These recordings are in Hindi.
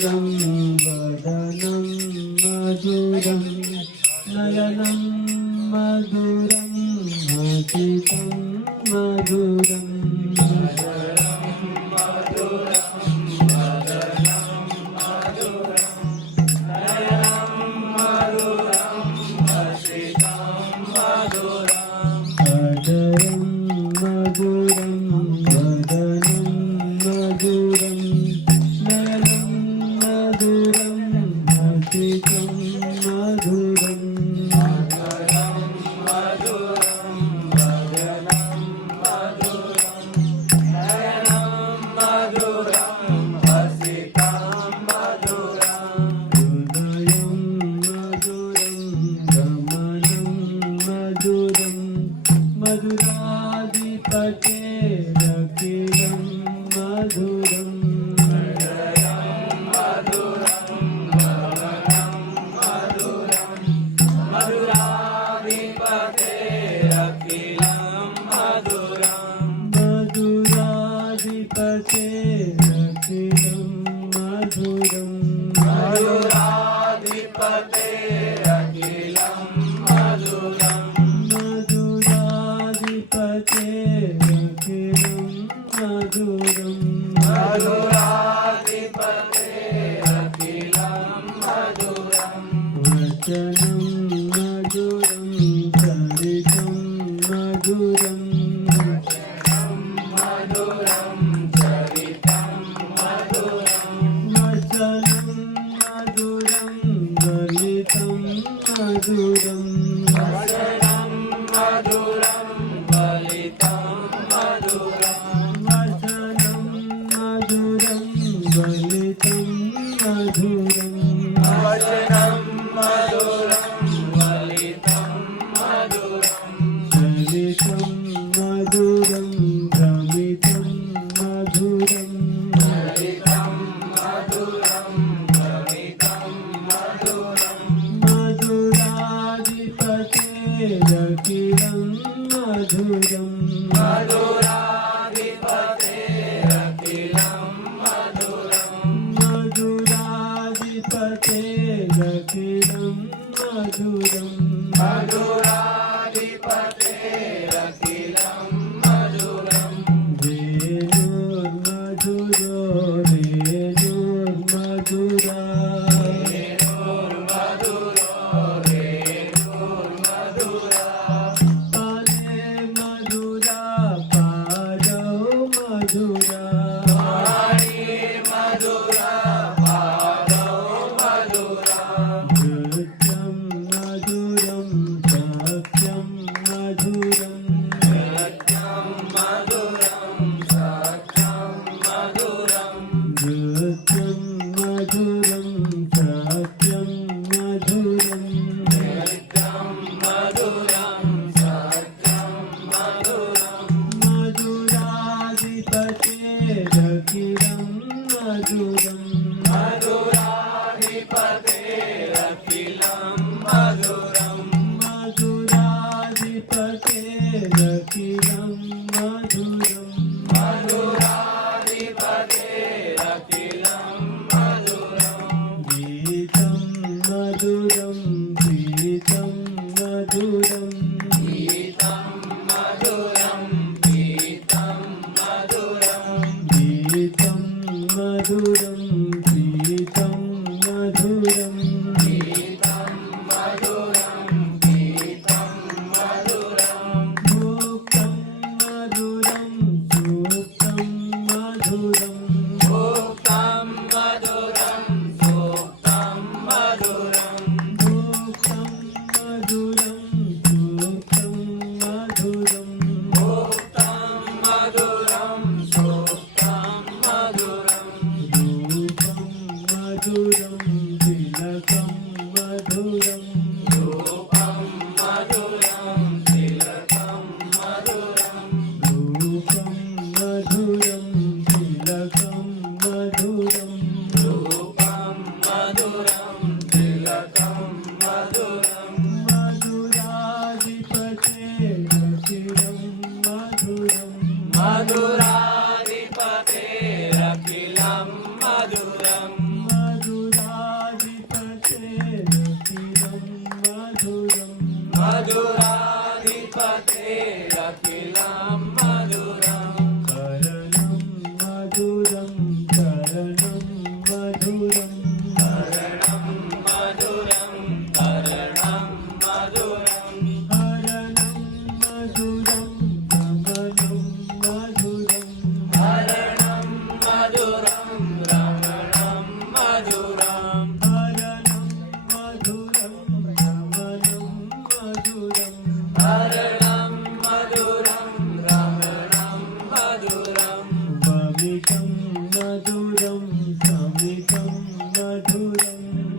मधुरं वदनं मधुरं नयनं मधुरं हसितं मधुरं अजरं मधुरं वदनं मधुरं नयनं मधुरं हसितं मधुरं हृदयं मधुरं गमनं मधुरं मधुराधिपतेरखिलं मधुरम् मधुराधिपतेरखिलं मधुरम् मधुराधिपतेरखिलं मधुरम् वचनं मधुरं चरितं मधुरं वचनं मधुरं ललितं मधुरं वचनं मधुरं ललितं मधुरं ललितं मधुरं भ्रमितं मधुरं मधुराधिपतेरखिलं मधुरम् मधुराधिपतेरखिलं मधुरम् वेणुर्मधुरो वेणुर्मधुरा पारे मधुरा पारौ मधुरा नृत्यं मधुरं सत्यं मधुरं नृत्यं मधुरं सत्यं मधुरं मधुराधिपतेरखिलं मधुरम् मधुराधिपतेरखिलं मधुरम् गीतं मधुरं गीतं मधुरं गीतं मधुरं गीतं मधुरं भूक्तं मधुरं सूक्तं मधुरं भूक्तं मधुरं सूक्तं मधुरं मधुराधिपतेरखिलं मधुरम् मधुरम् हरणं मधुरं हरणं मधुरं हरणं मधुरं रमणं मधुरं हरणं मधुरं रमणं मधुरं हरणं मधुरं रमणं मधुरं हरणं मधुरं रमणं मधुरं ममितं मधुरं समितं मधुरं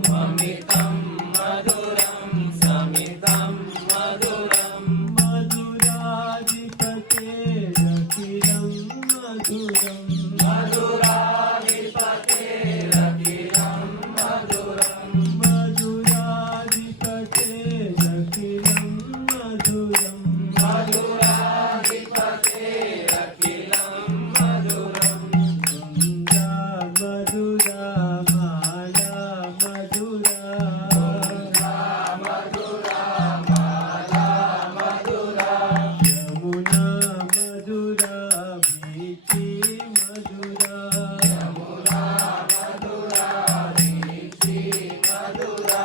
ममितं मधुरं समितं मधुरं मधुराधिपतेरखिलं मधुरं मधुराधिपतेरखिलं मधुरं मधुराधिपतेरखिलं मधुरं मधुराधिपतेरखिलं मधुरं गङ्गा मधुरा माला मधुरा गङ्गा मधुरा माला मधुरा यमुना मधुरा वीथि मधुरा यमुना मधुरा वीथि मधुरा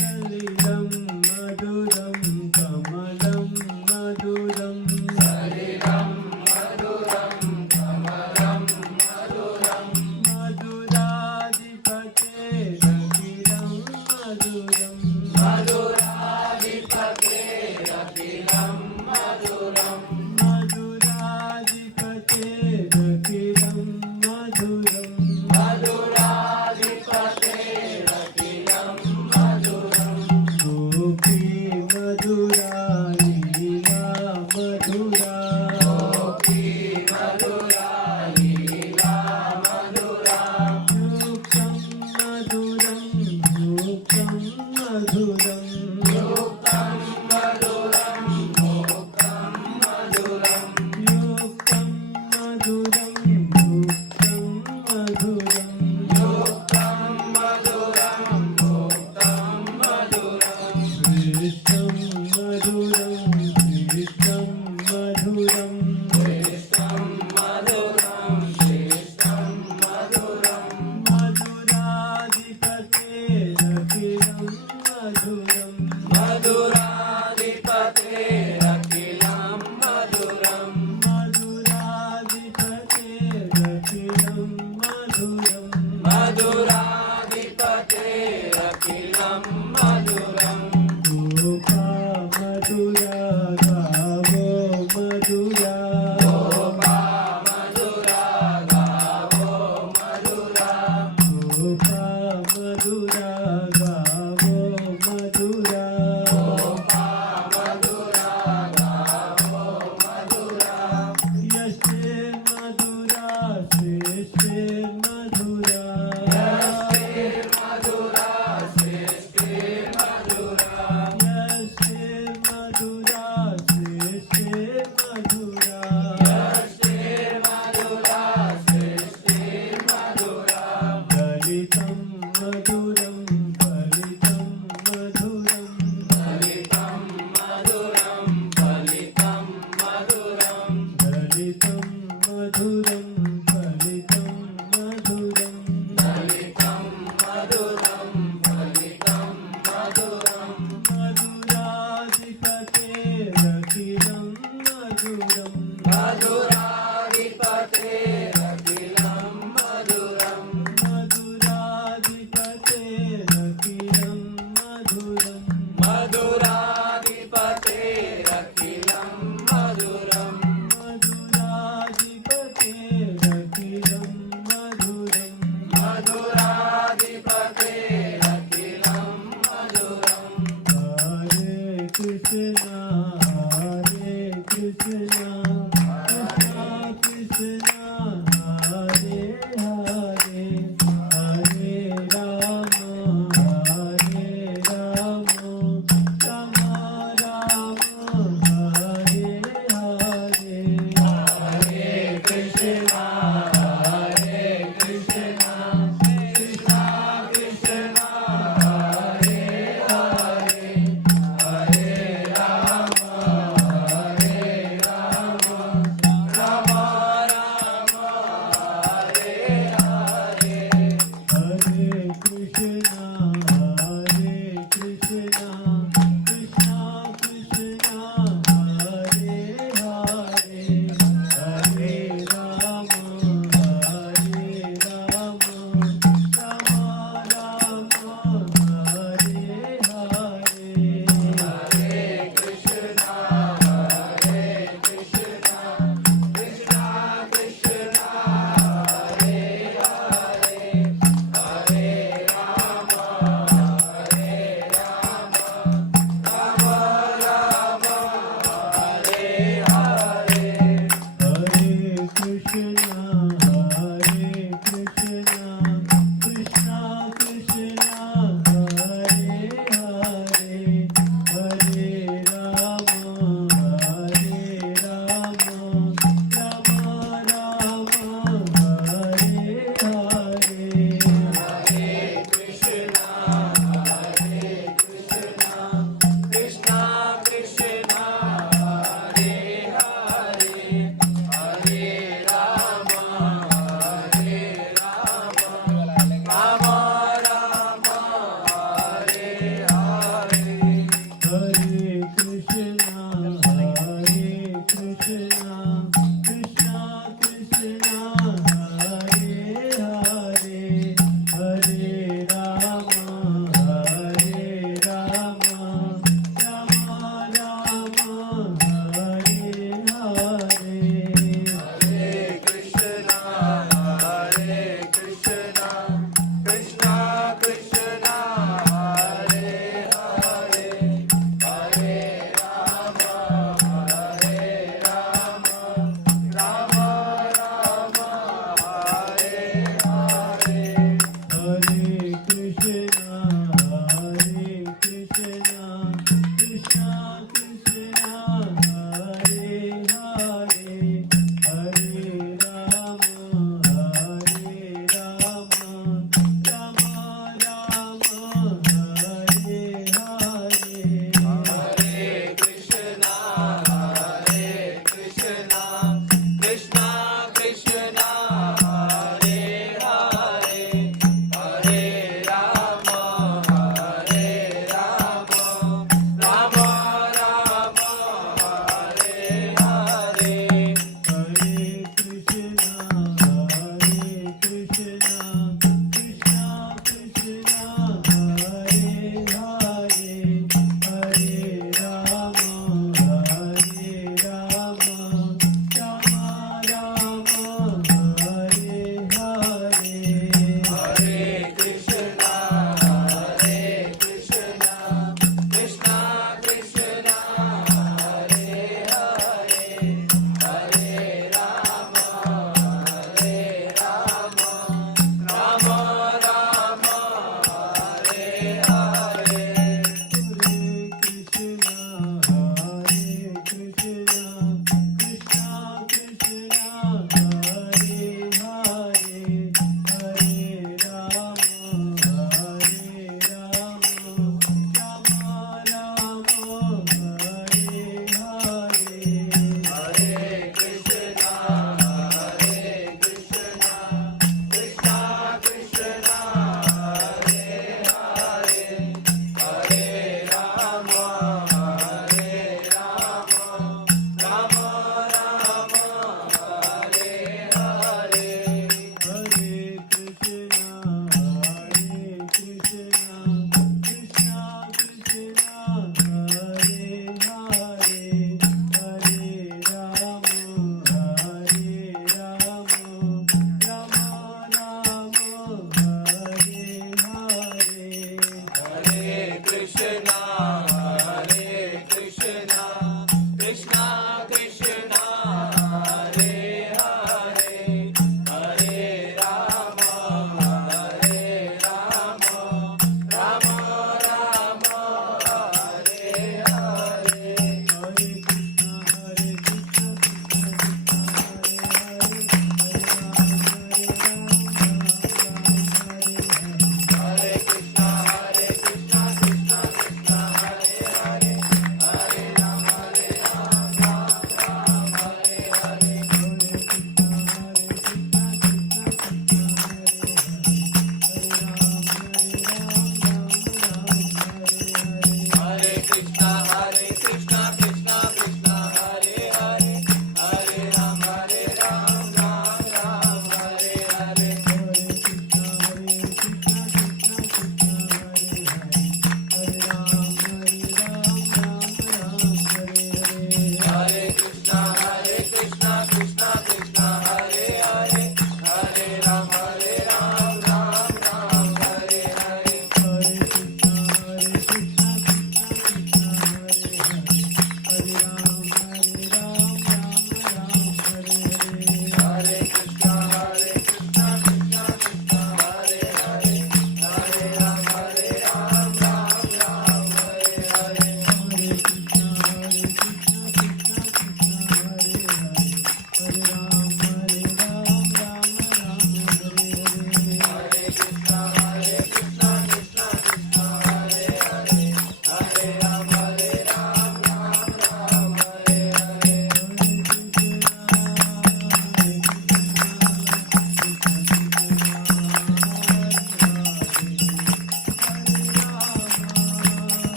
सलिलं मधुरं कमलं मधुरं सलिलं मधुरं कमलं मधुरं मधुराधिपतेरखिलं मधुरं मधुराधिपतेरखिलं मधुरं मधुराधिपतेरखिलं मधुरं मधुराधिपतेरखिलं मधुरं गोपी मधुरा लीला मधुरा गोपी मधुरा लीला मधुरा युक्तं मधुरं युक्तं मधुरं युक्तं मधुरं युक्तं मधुरं युक्तं मधुरं युक्तं मधुरं युक्तं मधुरं युक्तं मधुरं श्रेष्ठं मधुरं श्रेष्ठं मधुरं श्रेष्ठं मधुरं श्रेष्ठं मधुरं मधुराधिपतेरखिलं मधुरं मधुराधिपतेरखिलं मधुरं मधुराधिपतेरखिलं मधुरं मधुराधिपतेरखिलं मधुरं गोपा मधुरा गावो मधुरा गोपा मधुरा गावो मधुरा गोपा मधुरा गावो मधुरा गोपा मधुरा गावो मधुरा यस्ते मधुरा श्रेष्ठे मधुरा यस्ते मधुरा श्रेष्ठे मधुरा यस्ते मधुरा श्रेष्ठे मधुरा यस्ते मधुरा श्रेष्ठे मधुरा फलितं मधुरं फलितं मधुरं फलितं मधुरं फलितं मधुरं फलितं मधुरं फलितं मधुरं फलितं मधुरं फलितं मधुरं मधुराधिपतेरखिलं मधुरं मधुराधिपतेरखिलं मधुरं मधुराधिपतेरखिलं Krishna Hare Hare Hare Rama Hare Rama Rama Rama Hare Hare Hare Krishna Krishna Krishna Hare Hare Hare Rama Rama Rama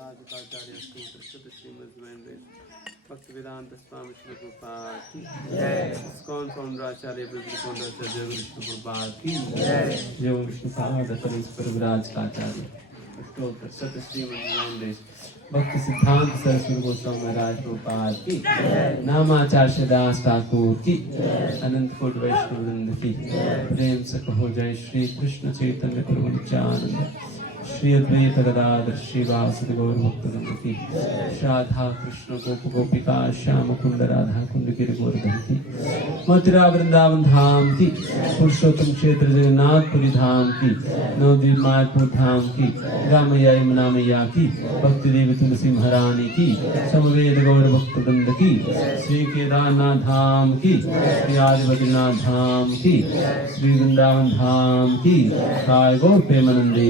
राजकाचार्य Shrimad भक्ति वेदांत स्वामी श्री प्रभुपाद की कौन सौंदराचार्य विष्णु प्रभुपाद की जय विष्णु पर विराज काचार्य भक्ति सिद्धांत सरस्वती गोस्वामी महाराज प्रभुपाद की नामाचार्य दास ठाकुर की अनंत कोटि वैष्णव वृंद की प्रेम से कहो जय श्री कृष्ण चैतन्य प्रभु नित्यानंद श्री अद्वैत गदाधर श्रीवासुदेव गौर भक्तवृंद की राधा कृष्ण गोप गोपिका श्याम कुंड राधा कुंड गिरि गोवर्धन की मथुरा वृंदावन धाम की पुरुषोत्तम क्षेत्र जगन्नाथपुरी धाम की नवद्वीप मायापुर धाम की रामैया यमुना मैया की भक्ति देवी तुलसी महारानी की समवेद गौर भक्तवृंद की श्री केदारनाथ धाम की श्री आदि बद्रीनाथ धाम की श्री वृंदावन धाम की काय गौर प्रेमानंदे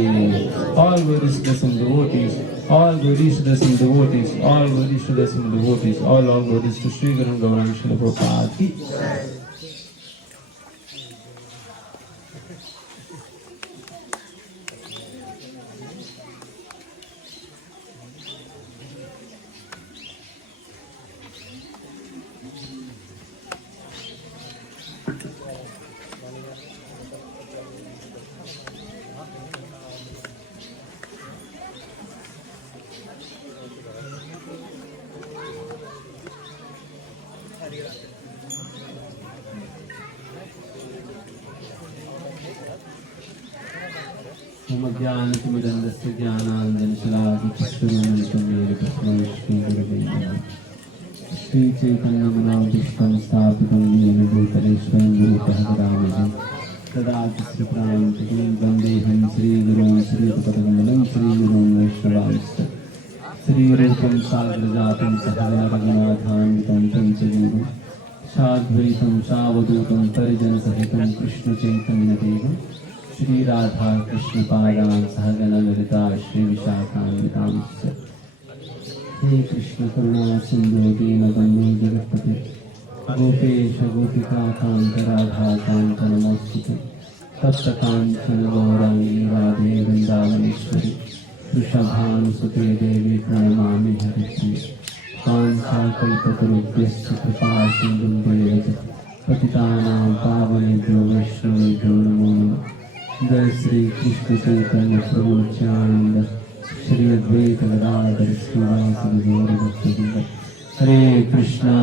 all glories to the same devotees, all glories to the same devotees, all glories to the same devotees, all glories to Sri Guru Gauranga Srila Prabhupada ki. ज्ञानतिमिरन्दस्य ज्ञानाञ्जनशलाकचक्षुरुन्मिलितं येन तस्मै श्रीगुरवे नमः। श्रीचैतन्यमनोभीष्टं स्थापितं येन भूतले स्वयं रूपः वदामि तदा तस्मै वन्देऽहं श्रीगुरुं श्रीपदकमलं श्रीगुरुं वैष्णवांश्च श्रीरूपं साग्रजातं सहगण रघुनाथान्वितं तं च गुरुं साद्वैतं सावधूतं परिजनसहितं कृष्णचैतन्यदेवं श्री राधा कृष्ण पादान सहगण ललिता श्री विशाखान्वितांश्च हे कृष्ण करुणा सिंधु दीनबंधु जगत्पते गोपेश गोपिका कांत राधा कांत नमोस्तुते तप्त कांचन गौरांगी राधे वृंदावनेश्वरी वृषभानुसुते देवी प्रणमामि हरिप्रिये कांसाकल्पतरुभ्यश्च कृपा सिन्धुं देवच पतितानां पावनेभ्यो वैष्णवेभ्यो नमो नमः। जय श्री कृष्ण चैतन्य प्रभु नित्यानंद श्री अद्वैत गदाधर श्रीवासुदेव गौर भक्तवृंद हरे कृष्णा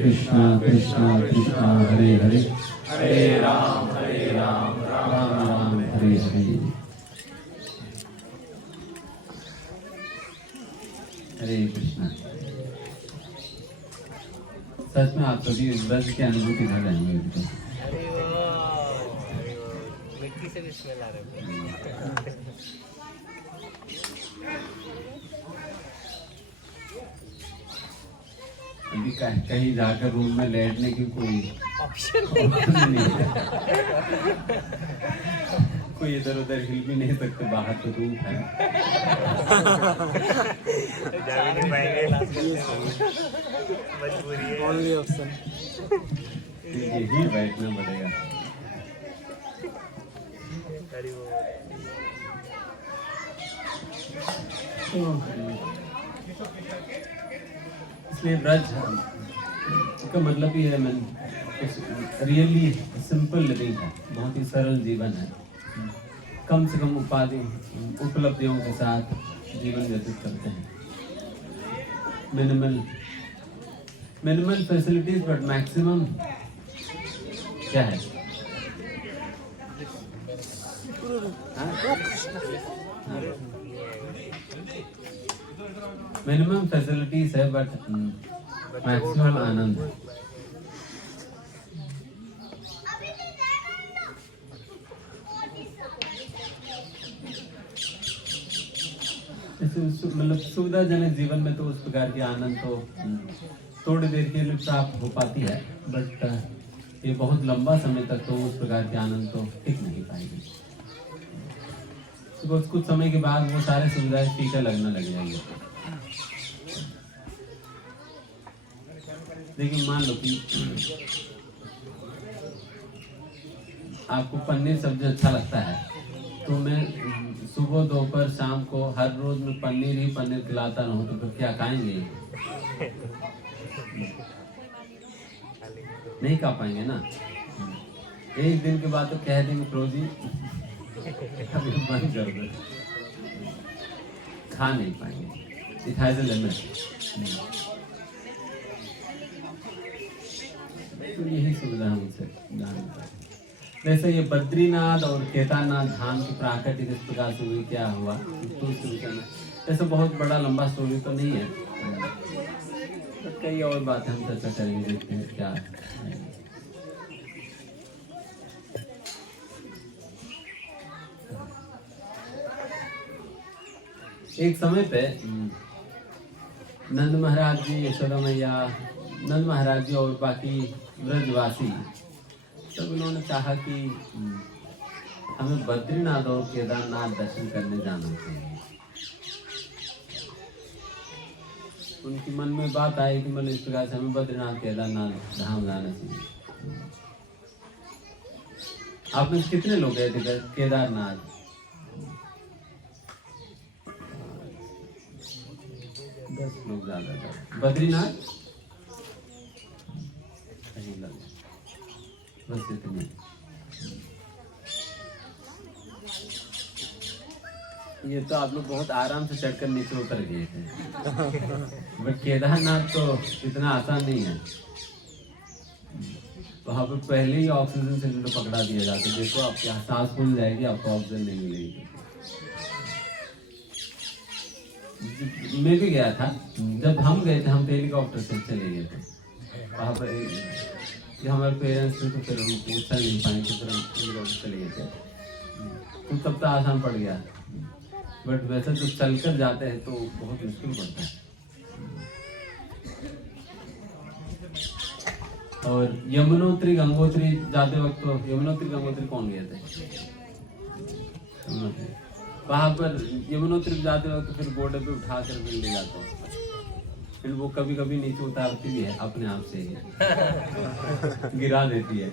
कृष्णा कृष्णा हरे हरे हरे राम राम राम हरे हरे हरे कृष्णा। सच में आप कभी व्रत की अनुभूति कर रहे हैं मिट्टी से भी स्मेल आ रहा है। अभी कहीं जाकर रूम में लेटने की कोई ऑप्शन नहीं है। कोई इधर उधर हिल भी नहीं सकते, बाहर तो धूप है। जा भी नहीं पाएंगे, मजबूरी है। ओनली ऑप्शन यही बैठना पड़ेगा। इसलिए ब्रज का मतलब ही है मैं रियली सिंपल लिविंग है, बहुत ही सरल जीवन है, कम से कम उपलब्धियों के साथ जीवन व्यतीत करते हैं। मिनिमल फैसिलिटीज बट मैक्सिमम क्या है? मिनिमम फैसिलिटीज है बट मैक्सिमम आनंद। मतलब सुविधाजनक जीवन में तो उस प्रकार की आनंद तो थोड़ी देर के लिए प्राप्त हो पाती है, बट ये बहुत लंबा समय तक तो उस प्रकार के आनंद तो टिक नहीं पाएगी। तो कुछ समय के बाद वो सारे सुविधाएं फीका लगने लग जाएंगे। देखिए मान लो कि आपको पनीर सब्जी अच्छा लगता है, तो मैं सुबह दोपहर शाम को हर रोज में पनीर ही पनीर खिलाता रहो तो फिर क्या खाएंगे? नहीं खा पाएंगे ना। एक दिन के बाद तो कह देंगे प्रभु जी अभी बंद कर दो, खा नहीं पाएंगे। It has a limit. तो यही सुविधा हमसे जानता है। वैसे ये बद्रीनाथ और केदारनाथ धाम की प्राकृतिक इस प्रकार से हुई, क्या हुआ तो वैसे बहुत बड़ा लंबा स्टोरी तो नहीं है, तो कई और बातें हम चर्चा करेंगे, देखते हैं क्या है। एक समय पे नंद महाराज जी, यशोदा मैया, नंद महाराज जी और बाकी ब्रजवासी सब उन्होंने चाहा कि हमें बद्रीनाथ और केदारनाथ दर्शन करने जाना चाहिए। उनके मन में बात आई कि मतलब इस प्रकार से हमें बद्रीनाथ केदारनाथ धाम जाना चाहिए। आप में कितने लोग गए थे केदारनाथ? दस लोग ज्यादा था। बद्रीनाथ बस इतने। ये तो आप लोग बहुत आराम से चढ़कर नीचे उतर गए थे, बट केदारनाथ तो इतना आसान नहीं है। वहां पर पहले ही ऑक्सीजन सिलेंडर पकड़ा दिया जाता है। देखो आपकी सांस फूल जाएगी, आपको ऑक्सीजन नहीं मिलेगी। मैं भी गया था, जब हम गए थे हम हेलीकॉप्टर से चले गए थे वहां पर। हमारे पेरेंट्स थे तो फिर हम चल नहीं पाएंगे, फिर हम हेलीकॉप्टर चले गए थे। तो तब तो आसान पड़ गया, बट वैसे तो चलकर जाते हैं तो बहुत मुश्किल पड़ता है। और यमुनोत्री गंगोत्री जाते वक्त तो यमुनोत्री गंगोत्री कौन गए थे? वहां पर यमुनोत्री जाते वक्त फिर बोर्डर पे उठा कर ले जाते हैं, फिर वो कभी कभी नीचे उतारती भी है अपने आप से ही गिरा देती है।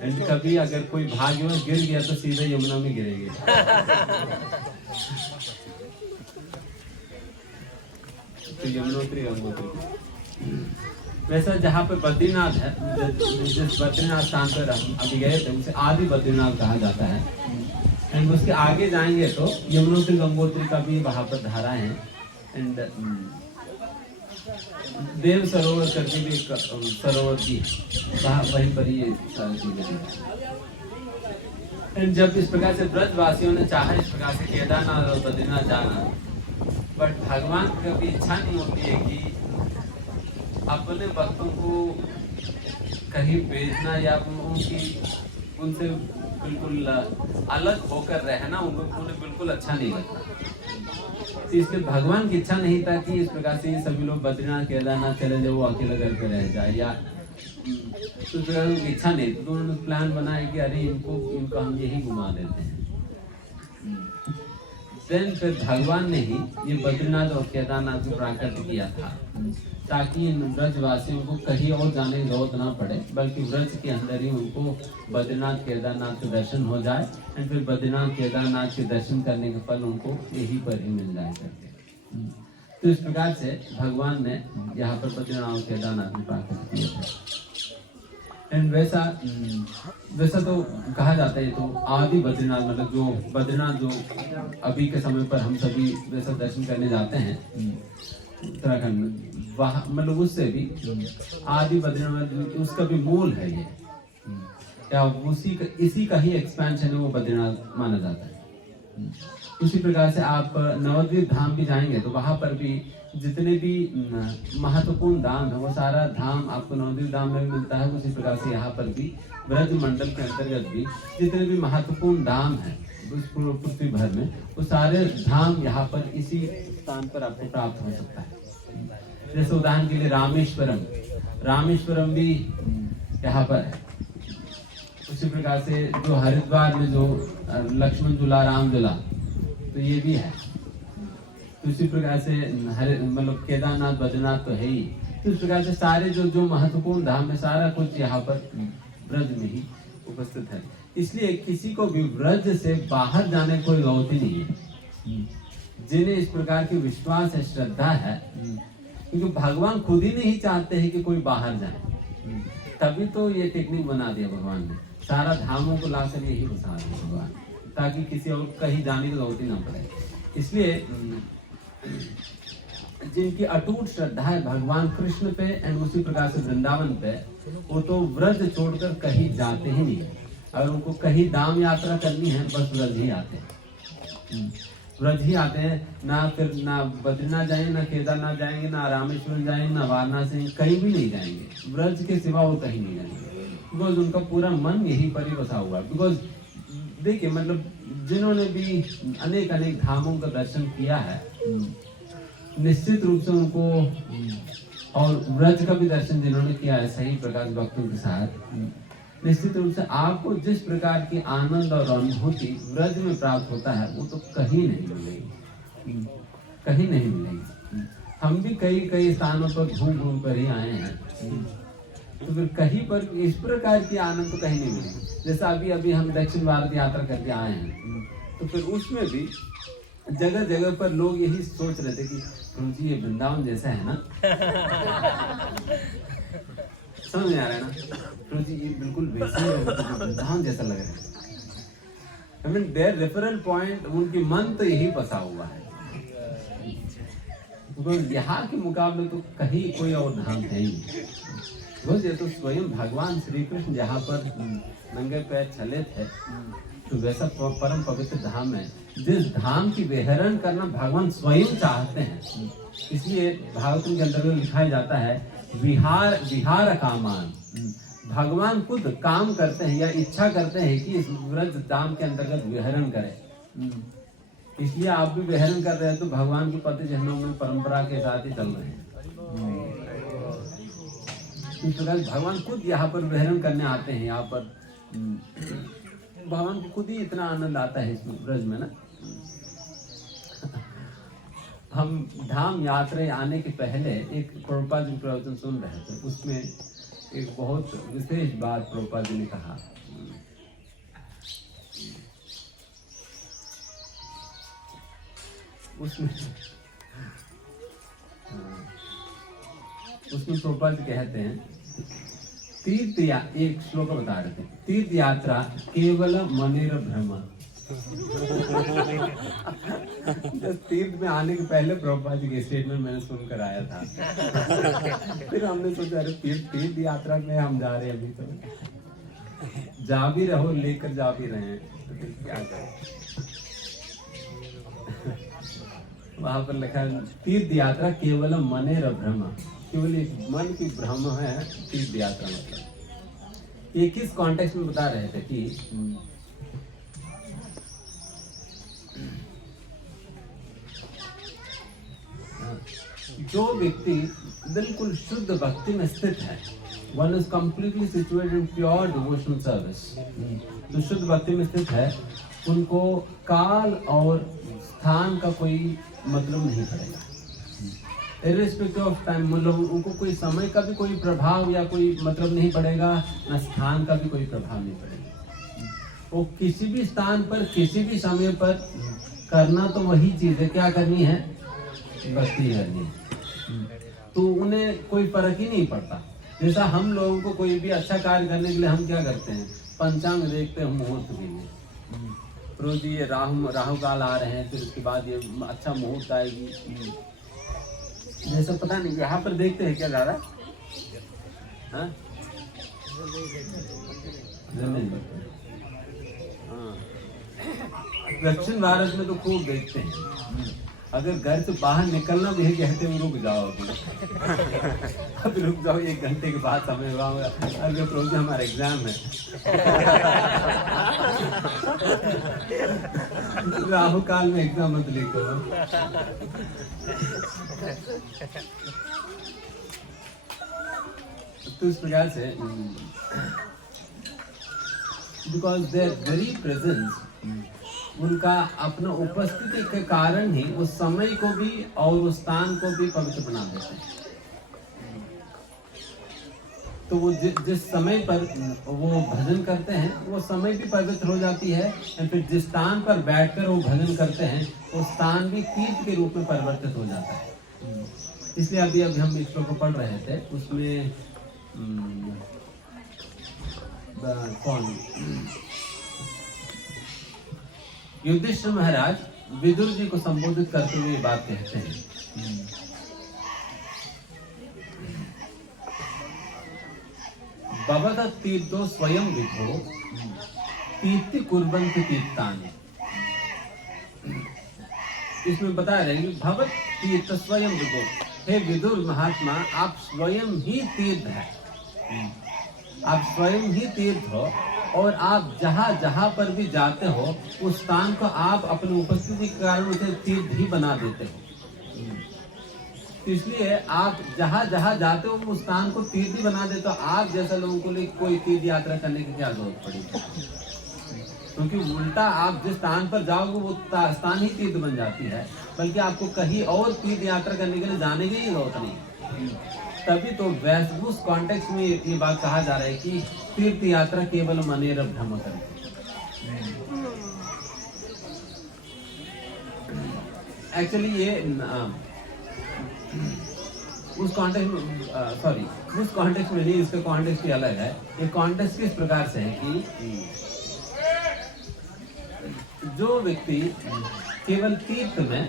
एंड कभी अगर कोई भाग्यवश गिर गया तो सीधे यमुना में गिरेंगे। तो यमुनोत्री गंगोत्री। वैसा जहाँ पे बद्रीनाथ है, जिस बद्रीनाथ स्थान पर हम अभी गए थे उसे आदि बद्रीनाथ कहा जाता है। एंड उसके आगे जाएंगे तो यमुनोत्री गंगोत्री का भी वहां पर धारा है। एंड देव सरोवर करके भी सरोवर की वहीं पर ये सारी चीजें। एंड जब इस प्रकार से ब्रजवासियों ने चाहा इस प्रकार से केदारनाथ और बद्रीनाथ जाना, बट भगवान की कभी इच्छा नहीं होती है कि अपने भक्तों को कहीं भेजना या उनसे बिल्कुल अलग होकर रहना उन्हें बिल्कुल अच्छा नहीं लगता। तो इसलिए भगवान की इच्छा नहीं था कि इस प्रकार से सभी लोग बद्रीनाथ केदारनाथ चले जाए, वो अकेला करके रह जाए, या तो इस प्रकार की इच्छा नहीं। तो उन्होंने प्लान बनाया कि अरे इनको हम यही घुमा देते हैं। देन फिर भगवान ने ही ये बद्रीनाथ और केदारनाथ को प्राकृत किया था ताकि इन ब्रजवासियों को कहीं और जाने की जरूरत ना पड़े, बल्कि ब्रज के अंदर ही उनको बद्रीनाथ केदारनाथ के दर्शन हो जाए। एंड फिर बद्रीनाथ केदारनाथ के दर्शन करने के फल उनको यहीं पर ही मिल जाए करके। तो इस प्रकार से भगवान ने यहाँ पर बद्रीनाथ और केदारनाथ में प्राकृत किया था। एंड वैसा तो कहा जाता है तो आदि बद्रीनाथ मतलब जो बद्रीनाथ जो अभी के समय पर हम सभी वैसा दर्शन करने जाते हैं उत्तराखंड में, वहाँ मतलब उससे भी आदि बद्रीनाथ उसका भी मूल है ये, क्या इसी का ही एक्सपेंशन है, वो बद्रीनाथ माना जाता है। उसी प्रकार से आप नवद्वीप धाम भी जाएंगे तो वहां पर भी जितने भी महत्वपूर्ण धाम है वो सारा धाम आपको नवद्वीप धाम में भी मिलता है। उसी प्रकार से यहाँ पर भी ब्रज मंडल के अंतर्गत भी जितने भी महत्वपूर्ण धाम है पृथ्वी भर में, वो सारे धाम यहाँ पर इसी स्थान पर आपको प्राप्त हो सकता है। जैसे उदाहरण के लिए रामेश्वरम भी यहाँ पर है। उसी प्रकार से जो हरिद्वार में जो लक्ष्मण झूला, राम झूला, तो ये भी है। तो इसी प्रकार से मतलब केदारनाथ बद्रीनाथ तो है ही। तो इस प्रकार से सारे जो महत्वपूर्ण धाम है सारा कुछ यहाँ पर ब्रज में ही उपस्थित है। इसलिए किसी को भी व्रज से बाहर जाने की कोई गलती नहीं है। जिन्हें इस प्रकार की विश्वास है, श्रद्धा है, क्योंकि भगवान खुद ही नहीं चाहते हैं कि कोई बाहर जाए, तभी तो ये टेक्निक बना दिया भगवान ने, सारा धामों को लाकर यही बता दिया भगवान, ताकि किसी और कहीं जाने की जरूरत ही ना पड़े। इसलिए जिनकी अटूट श्रद्धा है भगवान कृष्ण पे एंड उसी प्रकार से वृंदावन पे, वो तो व्रज छोड़कर कहीं जाते ही नहीं। अगर उनको कहीं धाम यात्रा करनी है बस व्रज ही आते हैं, व्रज ही आते हैं। ना फिर ना बद्रीनाथ जाएंगे, ना केदारनाथ जाएंगे, ना रामेश्वरम जाएंगे, ना वाराणसी, कहीं भी नहीं जाएंगे। व्रज के सिवा वो कहीं नहीं जाएंगे, बिकॉज उनका पूरा मन यही पर ही बसा हुआ है। बिकॉज देखिए, मतलब जिन्होंने भी अनेक अनेक धामों का दर्शन किया है, निश्चित रूप से उनको, और व्रज का भी दर्शन जिन्होंने किया है सही प्रकार भक्तों के साथ, निश्चित रूप से आपको जिस प्रकार की आनंद और अनुभूति व्रज में प्राप्त होता है वो तो कहीं नहीं मिलेगी, कहीं नहीं मिलेगी। हम भी कई कई स्थानों पर घूम घूम कर ही आए हैं, तो फिर कहीं पर इस प्रकार की आनंद तो कहीं नहीं मिलेगी। जैसा अभी अभी हम दक्षिण भारत यात्रा करके आए हैं, तो फिर उसमें भी जगह जगह पर लोग यही सोच रहे थे कि प्रभु जी ये वृंदावन जैसा है ना, समझ में आ रहा है ना, प्रभु जी ये बिल्कुल वैसे ही वृंदावन जैसा लग रहा है। I mean their referral point, उनकी मन तो यही बसा हुआ है। तो यहाँ के मुकाबले तो कहीं कोई और धाम है ही नहीं। ये तो स्वयं भगवान श्री कृष्ण जहाँ पर नंगे पैर चले थे, तो वैसा परम पवित्र धाम है जिस धाम की विहरण करना भगवान स्वयं चाहते हैं। इसलिए भागवतम के अंतर्गत लिखा जाता है विहार विहार कामान, भगवान खुद काम करते हैं या इच्छा करते हैं कि इस व्रज धाम के अंतर्गत विहरण करें। इसलिए आप भी विहरण कर रहे हैं तो भगवान के पति जन्मों में परंपरा के साथ ही चल रहे हैं। इस प्रकार भगवान खुद यहाँ पर विहरण करने आते हैं। यहाँ पर भगवान को खुद ही इतना आनंद आता है इस व्रज में ना। हम धाम यात्रा आने के पहले एक प्रभुपाद जी प्रवचन सुन रहे थे, उसमें एक बहुत विशेष बात प्रभुपाद जी ने कहा। उसमें प्रभुपाद जी कहते हैं एक श्लोक बता रहे थे, तीर्थ यात्रा केवल मनेर भ्रम। तीर्थ में आने के पहले प्रभुपाद जी के स्टेटमेंट मैंने सुनकर आया था। फिर हमने सोचा अरे तीर्थ यात्रा में हम जा रहे हैं, अभी तो जा भी रहो, लेकर जा भी रहे हैं, तो फिर क्या करें। वहां पर लिखा है तीर्थ यात्रा केवल मनेर भ्रम, केवल एक मन की भ्रम है तीर्थ यात्रा। मतलब ये किस कॉन्टेक्स्ट में बता रहे थे कि जो व्यक्ति बिल्कुल शुद्ध भक्ति में स्थित है, one is completely situated in pure devotional service, जो शुद्ध भक्ति में स्थित है उनको काल और स्थान का कोई मतलब नहीं पड़ेगा। इर्रिस्पेक्टिव ऑफ टाइम, मतलब उनको कोई समय का भी कोई प्रभाव या कोई मतलब नहीं पड़ेगा, ना स्थान का भी कोई प्रभाव नहीं पड़ेगा। वो किसी भी स्थान पर किसी भी समय पर करना तो वही चीज है, क्या करनी है, भक्ति करनी है। तो उन्हें कोई फर्क ही नहीं पड़ता। जैसा हम लोगों को कोई भी अच्छा कार्य करने के लिए हम क्या करते हैं, पंचांग देखते हैं मुहूर्त के लिए, रोज ये राहु काल आ रहे हैं, फिर उसके बाद ये अच्छा मुहूर्त आएगी, जैसा पता नहीं। यहाँ पर देखते हैं क्या ज्यादा, हाँ दक्षिण भारत में तो खूब देखते हैं। अगर घर से बाहर निकलना भी है कहते हैं रुक जाओ, अभी रुक जाओ, 1 घंटे के बाद समय हुआ, अगर प्रोग्राम हमारा एग्जाम है। राहु काल में एग्जाम मत लिखो। तो इस प्रकार से बिकॉज देयर वेरी प्रेजेंस, उनका अपना उपस्थिति के कारण ही उस समय को भी और उस स्थान को भी पवित्र बना देते हैं। तो वो जिस समय पर वो भजन करते हैं वो समय भी पवित्र हो जाती है, और फिर जिस स्थान पर बैठकर वो भजन करते हैं वो स्थान भी तीर्थ के रूप में परिवर्तित हो जाता है। इसलिए अभी हम इस श्लोक को पढ़ रहे थे, उसमें कौन युधिष्ठिर महाराज विदुर जी को संबोधित करते हुए ये बात कहते हैं। भवतः तीर्थो स्वयं विभो तीर्थि कुर्वन्ति तीर्थानि। इसमें बता रहे हैं कि भवत तीर्थ स्वयं विभो, हे विदुर महात्मा आप स्वयं ही तीर्थ है, आप स्वयं ही तीर्थ हो, और आप जहाँ जहाँ पर भी जाते हो उस स्थान को आप अपनी उपस्थिति के कारण उसे तीर्थ ही बना देते हो। तो इसलिए आप जहाँ जहाँ जाते हो उस स्थान को तीर्थ ही बना देते हो। आप जैसे लोगों को लिए कोई तीर्थ यात्रा करने की क्या जरूरत पड़ेगी, क्योंकि उल्टा आप जिस स्थान पर जाओगे वो स्थान ही तीर्थ बन जाती है, बल्कि आपको कहीं और तीर्थ यात्रा करने के लिए जाने की जरूरत नहीं। तभी तो वैसे उस कॉन्टेक्स्ट में ये बात कहा जा रहा है कि तीर्थ यात्रा केवल मनेर भ्रम करती। एक्चुअली ये उस कॉन्टेक्स्ट में नहीं, इसका कॉन्टेक्स्ट ही अलग है। ये कॉन्टेक्स्ट किस प्रकार से है कि जो व्यक्ति केवल तीर्थ में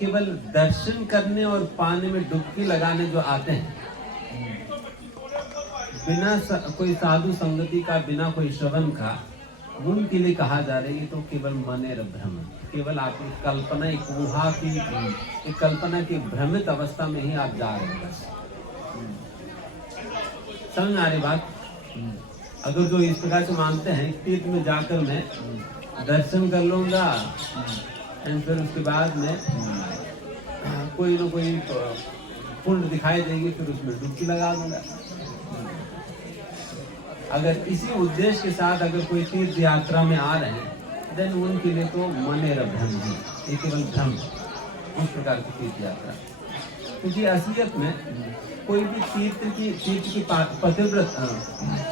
केवल दर्शन करने और पानी में डुबकी लगाने जो आते हैं, बिना कोई साधु संगति का, बिना कोई श्रवण का, उनके लिए कहा जा रहा है तो केवल मनेर भ्रम, केवल आप कल्पना, एक ऊहा की, एक कल्पना की भ्रमित अवस्था में ही आप जा रहे हैं बस। समझ आ रही बात? अगर जो इस प्रकार से मानते हैं तीर्थ में जाकर मैं दर्शन कर लूंगा एंड फिर उसके बाद में कोई ना कोई पुण्य दिखाई देगी, फिर उसमें डुबकी लगा दूंगा, अगर इसी उद्देश्य के साथ अगर कोई तीर्थ यात्रा में आ रहे हैं देन उनके लिए तो मनेर भ्रम है, ये केवल भ्रम, उस प्रकार की तीर्थ यात्रा। क्योंकि असलियत में कोई भी तीर्थ की पतिव्रत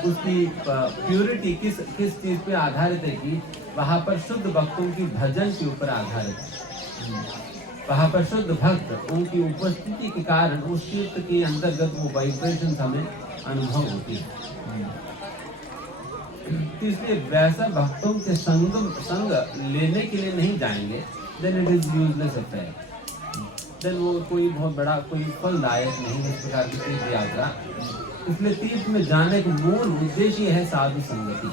उसकी प्योरिटी किस चीज पे आधारित है कि वहां पर शुद्ध भक्तों की भजन के ऊपर आधारित है। वहां पर शुद्ध भक्त उनकी उपस्थिति के कारण उस तीर्थ के अंतर्गत वो वाइब्रेशन हमें अनुभव होती है। तो इसलिए वैसा भक्तों के संग लेने के लिए नहीं जाएंगे, then it is useless affair, then वो कोई बहुत बड़ा कोई फलदायक नहीं है इस प्रकार की तीर्थ यात्रा। इसलिए तीर्थ में जाने का मूल उद्देश्य है साधु संगति।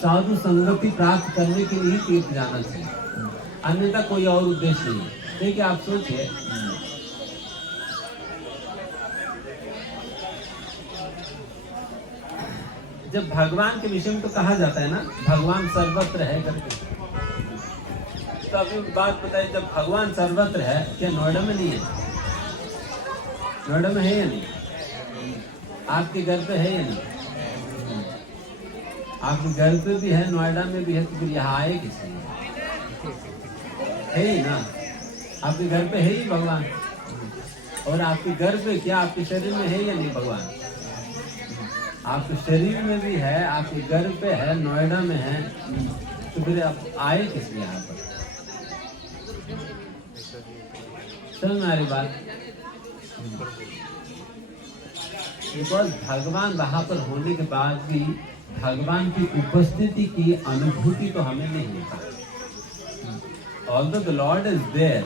साधु संगति प्राप्त करने के लिए तीर्थ जाना चाहिए, अन्यथा कोई और उद्देश्य नहीं है। देखिए आप सोचिए, जब भगवान के विषय में तो कहा जाता है ना भगवान सर्वत्र है करके, तो अभी बात बताइए, जब भगवान सर्वत्र है क्या नोएडा में नहीं है? नोएडा में है या नहीं? आपके घर पे है या नहीं? आपके घर पे भी है, नोएडा में भी है, तो फिर यहाँ आए किस लिए? है ही ना, आपके घर पे है ही भगवान। और आपके घर पे क्या आपके शरीर में है या नहीं भगवान? आपके शरीर में भी है, आपके घर पे है, नोएडा में है, तो फिर आप आए किस लिए यहाँ पर? समझ में आ रही बात? बिकॉज भगवान वहां पर होने के बाद भी भगवान की उपस्थिति की अनुभूति तो हमें नहीं होता। Although the Lord is there,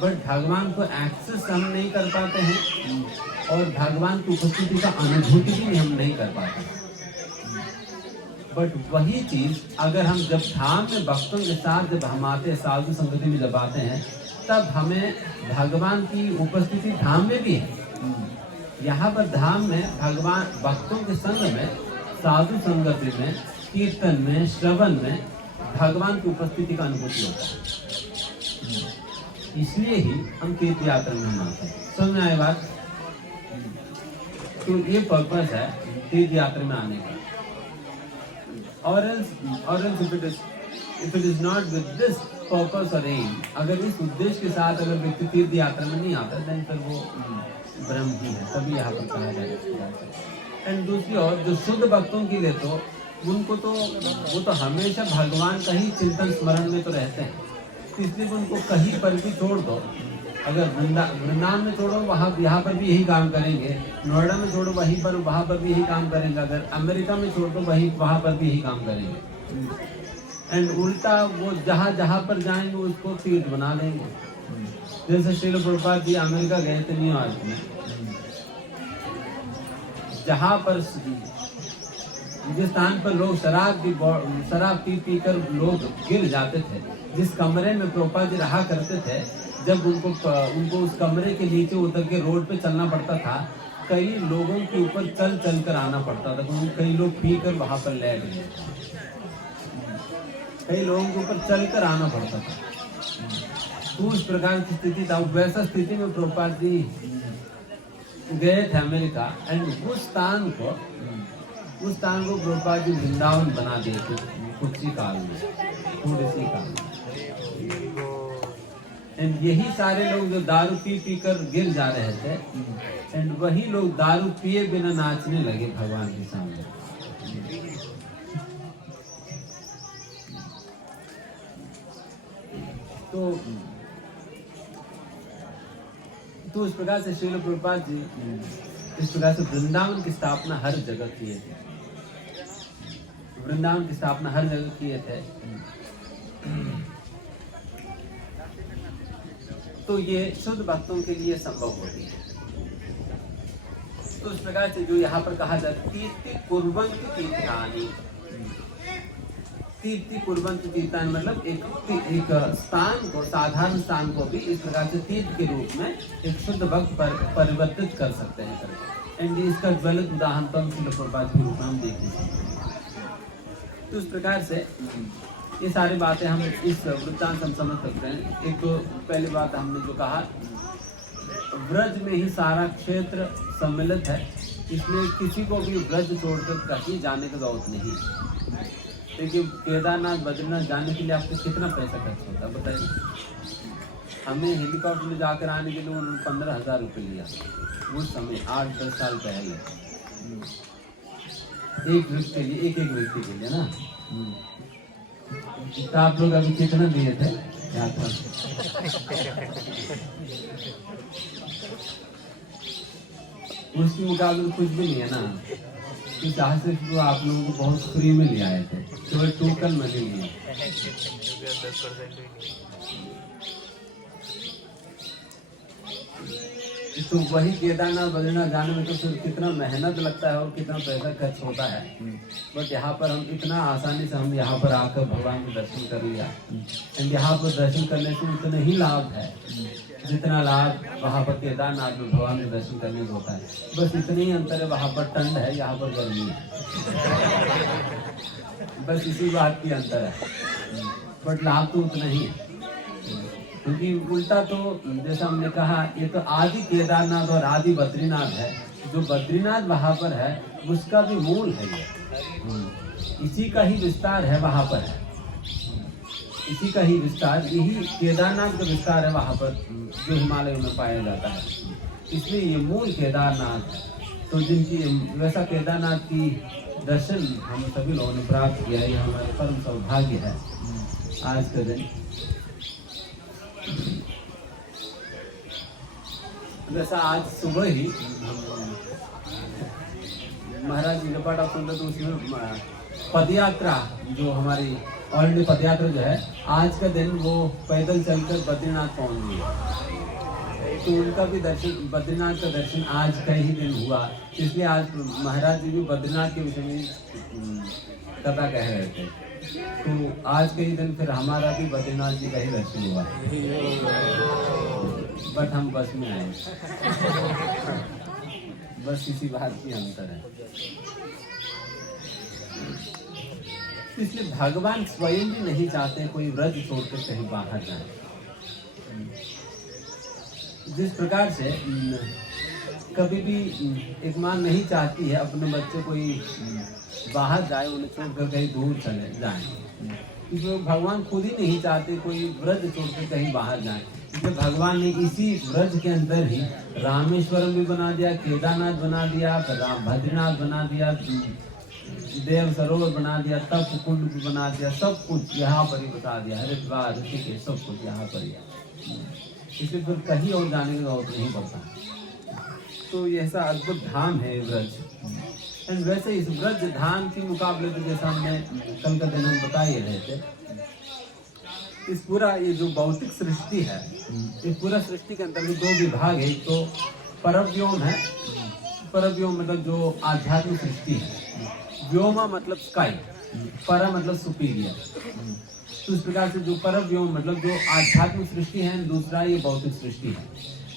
but भगवान को एक्सेस हम नहीं कर पाते हैं और भगवान की उपस्थिति का अनुभूति भी हम नहीं कर पाते। बट वही चीज अगर हम जब धाम में भक्तों के साथ जब हम आते हैं, साधु संगति में जब आते हैं, तब हमें भगवान की उपस्थिति धाम में भी है। यहाँ पर धाम में भगवान भक्तों के संग में, साधु संगति में, कीर्तन में, श्रवण में भगवान की उपस्थिति का अनुभूति होता है। इसलिए ही हम तीर्थ यात्रा में आते हैं। समझ में आए बात? तो ये पर्पस है तीर्थ यात्रा में आने का। और else if it is If it is not with this purpose or aim, अगर इस उद्देश्य के साथ अगर व्यक्ति तीर्थ यात्रा में नहीं आता, then फिर वो ब्रह्म ही है, तभी यहाँ पर कहा जाएगा। एंड दूसरी ओर जो शुद्ध भक्तों के लिए तो उनको तो वो तो हमेशा भगवान का ही चिंतन स्मरण में तो रहते हैं, इसलिए उनको कहीं पर भी छोड़ दो, अगर वृंदावन में छोड़ो वहाँ यहाँ पर भी यही काम करेंगे, नोएडा में छोड़ो वहाँ पर भी यही काम करेंगे, अगर अमेरिका में छोड़ दो वहाँ पर भी यही काम करेंगे। एंड उल्टा वो जहाँ पर जाएंगे उसको तीर्थ बना लेंगे। जैसे श्रील प्रभुपाद जी अमेरिका गए थे न्यूयॉर्क में, जहाँ पर जिस स्थान पर लोग शराब पी कर लोग गिर जाते थे, जिस कमरे में प्रभुपाद जी रहा करते थे, जब उनको उस कमरे के नीचे उतर के रोड पे चलना पड़ता था, कई लोगों के ऊपर चल कर आना पड़ता था, क्योंकि कई लोग पी कर वहां पर लेट गए, कई लोगों के ऊपर चल कर आना पड़ता था। तो उस प्रकार की स्थिति था। वैसा स्थिति में प्रभुपाद जी गए थे अमेरिका, एंड उस स्थान को प्रभुपाद जी वृंदावन बना दिए थे कुछ ही काल में, थोड़े से काल में। एंड यही सारे लोग जो दारू पी कर गिर जा रहे थे, एंड वही लोग दारू पिए बिना नाचने लगे भगवान के सामने। तो इस प्रकार से श्रील प्रभुपाद जी इस प्रकार से वृंदावन की स्थापना हर जगह किए थे, वृंदावन की स्थापना हर जगह किए थे। तो ये शुद्ध भक्तों के लिए संभव होती है। तो इस प्रकार से जो यहाँ पर कहा जाता है तीर्थी कुर्वंत तीर्थान, मतलब एक स्थान को, साधारण स्थान को भी इस प्रकार से तीर्थ के रूप में एक शुद्ध भक्त पर परिवर्तित कर सकते हैं। एंड इसका ज्वलित उदाहरण तो हम श्रील प्रभुपाद के रूप में हम देख सकते हैं। तो इस प्रकार से ये सारी बातें हम इस वृत्तांत हम समझ सकते हैं। एक तो पहली बात हमने जो कहा, व्रज में ही सारा क्षेत्र सम्मिलित है, इसलिए किसी को भी व्रज छोड़कर कहीं जाने की जरूरत नहीं। देखिए केदारनाथ बद्रीनाथ जाने के लिए आपको कितना पैसा खर्च होता है बताइए। हमें हेलीकॉप्टर में जाकर आने के लिए उन्होंने 15,000 रुपये लिया उस समय, 8-10 साल पहले, एक व्यक्ति के लिए, एक व्यक्ति के लिए ना। तो आप लोग अभी कितना दिए थे यात्रा? उसके मुकाबले कुछ भी नहीं है ना, कि जहाँ से तो आप लोगों को बहुत फ्री में ले आए थे, केवल टोकन में नहीं लिए। तो वही केदारनाथ बद्रीनाथ जाने में तो फिर कितना मेहनत लगता है और कितना पैसा खर्च होता है। बट यहाँ पर हम इतना आसानी से हम यहाँ पर आकर भगवान के दर्शन कर लिया। एंड यहाँ पर दर्शन करने से उतना ही लाभ है जितना लाभ वहाँ पर केदारनाथ में भगवान के दर्शन करने से होता है। बस इतनी ही अंतर है, वहाँ पर ठंड है, यहाँ पर गर्मी है, बस इसी बात की अंतर है। बट लाभ तो उतना ही है, क्योंकि उल्टा तो जैसा हमने कहा, ये तो आदि केदारनाथ और आदि बद्रीनाथ है। जो बद्रीनाथ वहाँ पर है उसका भी मूल है ये, इसी का ही विस्तार है वहाँ पर है, इसी का ही विस्तार, यही केदारनाथ का विस्तार है वहाँ पर जो हिमालय में पाया जाता है। इसलिए ये मूल केदारनाथ है। तो जिनकी वैसा केदारनाथ की दर्शन हम सभी लोगों ने प्राप्त किया, ये हमारे परम सौभाग्य है आज के दिन। वैसा आज सुबह ही महाराज जी का पाठ आप सुन रहे, तो उसमें पदयात्रा जो हमारी ऑलरेडी पदयात्रा जो है, आज का दिन वो पैदल चलकर बद्रीनाथ पहुंच गई। तो उनका भी दर्शन, बद्रीनाथ का दर्शन आज का ही दिन हुआ। इसलिए आज महाराज जी भी बद्रीनाथ के विषय में कथा कह रहे थे। तो आज के ही दिन फिर हमारा भी बद्रीनाथ जी का ही दर्शन हुआ, बट हम बस में आए, बस इसी बात की अंतर है। इसलिए भगवान स्वयं भी नहीं चाहते कोई व्रज छोड़कर कहीं बाहर जाए। जिस प्रकार से कभी भी एक माँ नहीं चाहती है अपने बच्चे कोई बाहर जाए, उन्हें छोड़कर कहीं दूर चले जाए, इसमें भगवान खुद ही नहीं चाहते कोई व्रज छोड़कर कहीं बाहर जाए, क्योंकि भगवान ने इसी व्रज के अंदर ही रामेश्वरम भी बना दिया, केदारनाथ बना दिया, बद्रीनाथ बना दिया, देव सरोवर बना दिया, तप कुंड भी बना दिया, सब कुछ यहाँ पर ही बता दिया, हरिद्वार ऋषिकेश सब कुछ यहाँ पर ही। इसलिए फिर कहीं और जाने की जरूरत नहीं पड़ता। तो ये ऐसा अद्भुत धाम है व्रज। एंड वैसे इस व्रज धाम के मुकाबले तो जैसा हमने कल का दिन हम बता ही रहे थे, इस पूरा ये जो भौतिक सृष्टि है, इस पूरा सृष्टि के अंदर दो विभाग है। एक तो परव्योम है, परव्योम मतलब जो आध्यात्मिक सृष्टि है, व्योमा मतलब स्काई, पर मतलब सुपीरियर। तो इस प्रकार से जो परव्योम मतलब जो आध्यात्मिक सृष्टि है, दूसरा ये भौतिक सृष्टि है।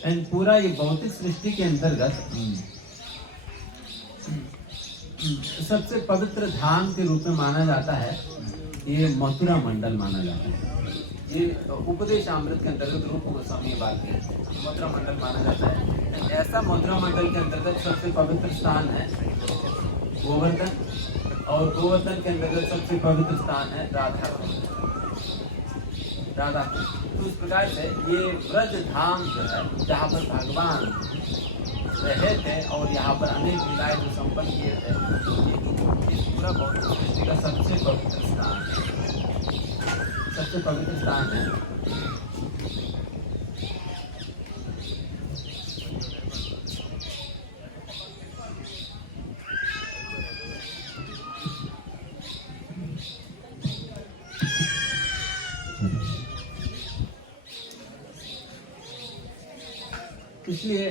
एंड पूरा ये भौतिक सृष्टि के अंतर्गत सबसे पवित्र धाम के रूप में माना जाता है ये मथुरा मंडल माना जाता है। ये उपदेश अमृत के अंतर्गत रूप गोस्वामी बात की मथुरा मंडल माना जाता है। ऐसा मथुरा मंडल के अंतर्गत सबसे पवित्र स्थान है गोवर्धन, और गोवर्धन के अंतर्गत सबसे पवित्र स्थान है राधा। तो इस प्रकार से ये व्रज धाम जो है, जहाँ पर भगवान रहे थे और यहाँ पर अनेक लीलाएं जो संपन्न किए थे, ये पूरा भौतिक सृष्टि का सबसे पवित्र स्थान है, सबसे पवित्र स्थान है। इसलिए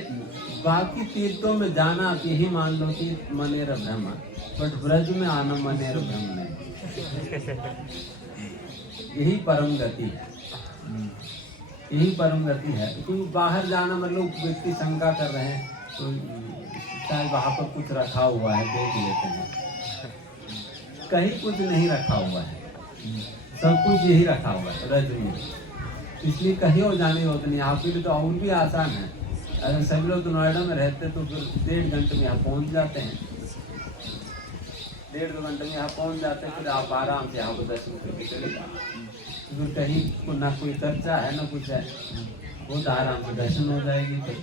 बाकी तीर्थों में जाना आप यही मान लो कि मनेर ब्रह्म, बट ब्रज में आना मनेर ब्रह्म नहीं। यही परम गति है, यही परम गति है। क्योंकि बाहर जाना मतलब व्यक्ति शंका कर रहे हैं तो शायद वहां पर कुछ रखा हुआ है, देख लेते हैं। कहीं कुछ नहीं रखा हुआ है, सब कुछ यही रखा हुआ है ब्रज में। इसलिए कहीं और जाने होते नहीं। आपके लिए तो और भी आसान है। अगर सभी लोग तो नोएडा में रहते तो फिर 1.5 घंटे में यहाँ पहुँच जाते हैं, 1.5-2 घंटे में यहाँ पहुँच जाते हैं। फिर आप आराम से यहाँ पर दर्शन करके चले जाओ। फिर कहीं ना कोई चर्चा है ना कुछ है, बहुत आराम से दर्शन हो जाएगी। फिर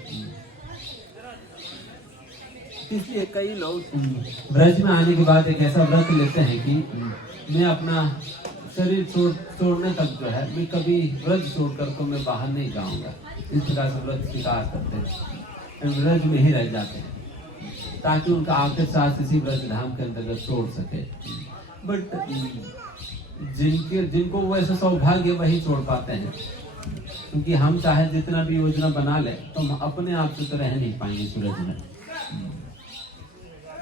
इसलिए कई लोग व्रज में आने के बाद एक ऐसा व्रत लेते हैं कि मैं अपना शरीर छोड़ने तक जो है, मैं कभी व्रज छोड़कर तो मैं बाहर नहीं जाऊंगा। इस प्रकार से व्रत स्वीकार करते हैं, व्रज में ही रह जाते हैं ताकि उनका आखिर सांस इसी व्रज धाम के अंतर्गत छोड़ सके। बट जिनको वो ऐसा सौभाग्य वही छोड़ पाते हैं, क्योंकि हम चाहे जितना भी योजना बना ले तो हम अपने आप से तो रह नहीं पाएंगे सूरज में।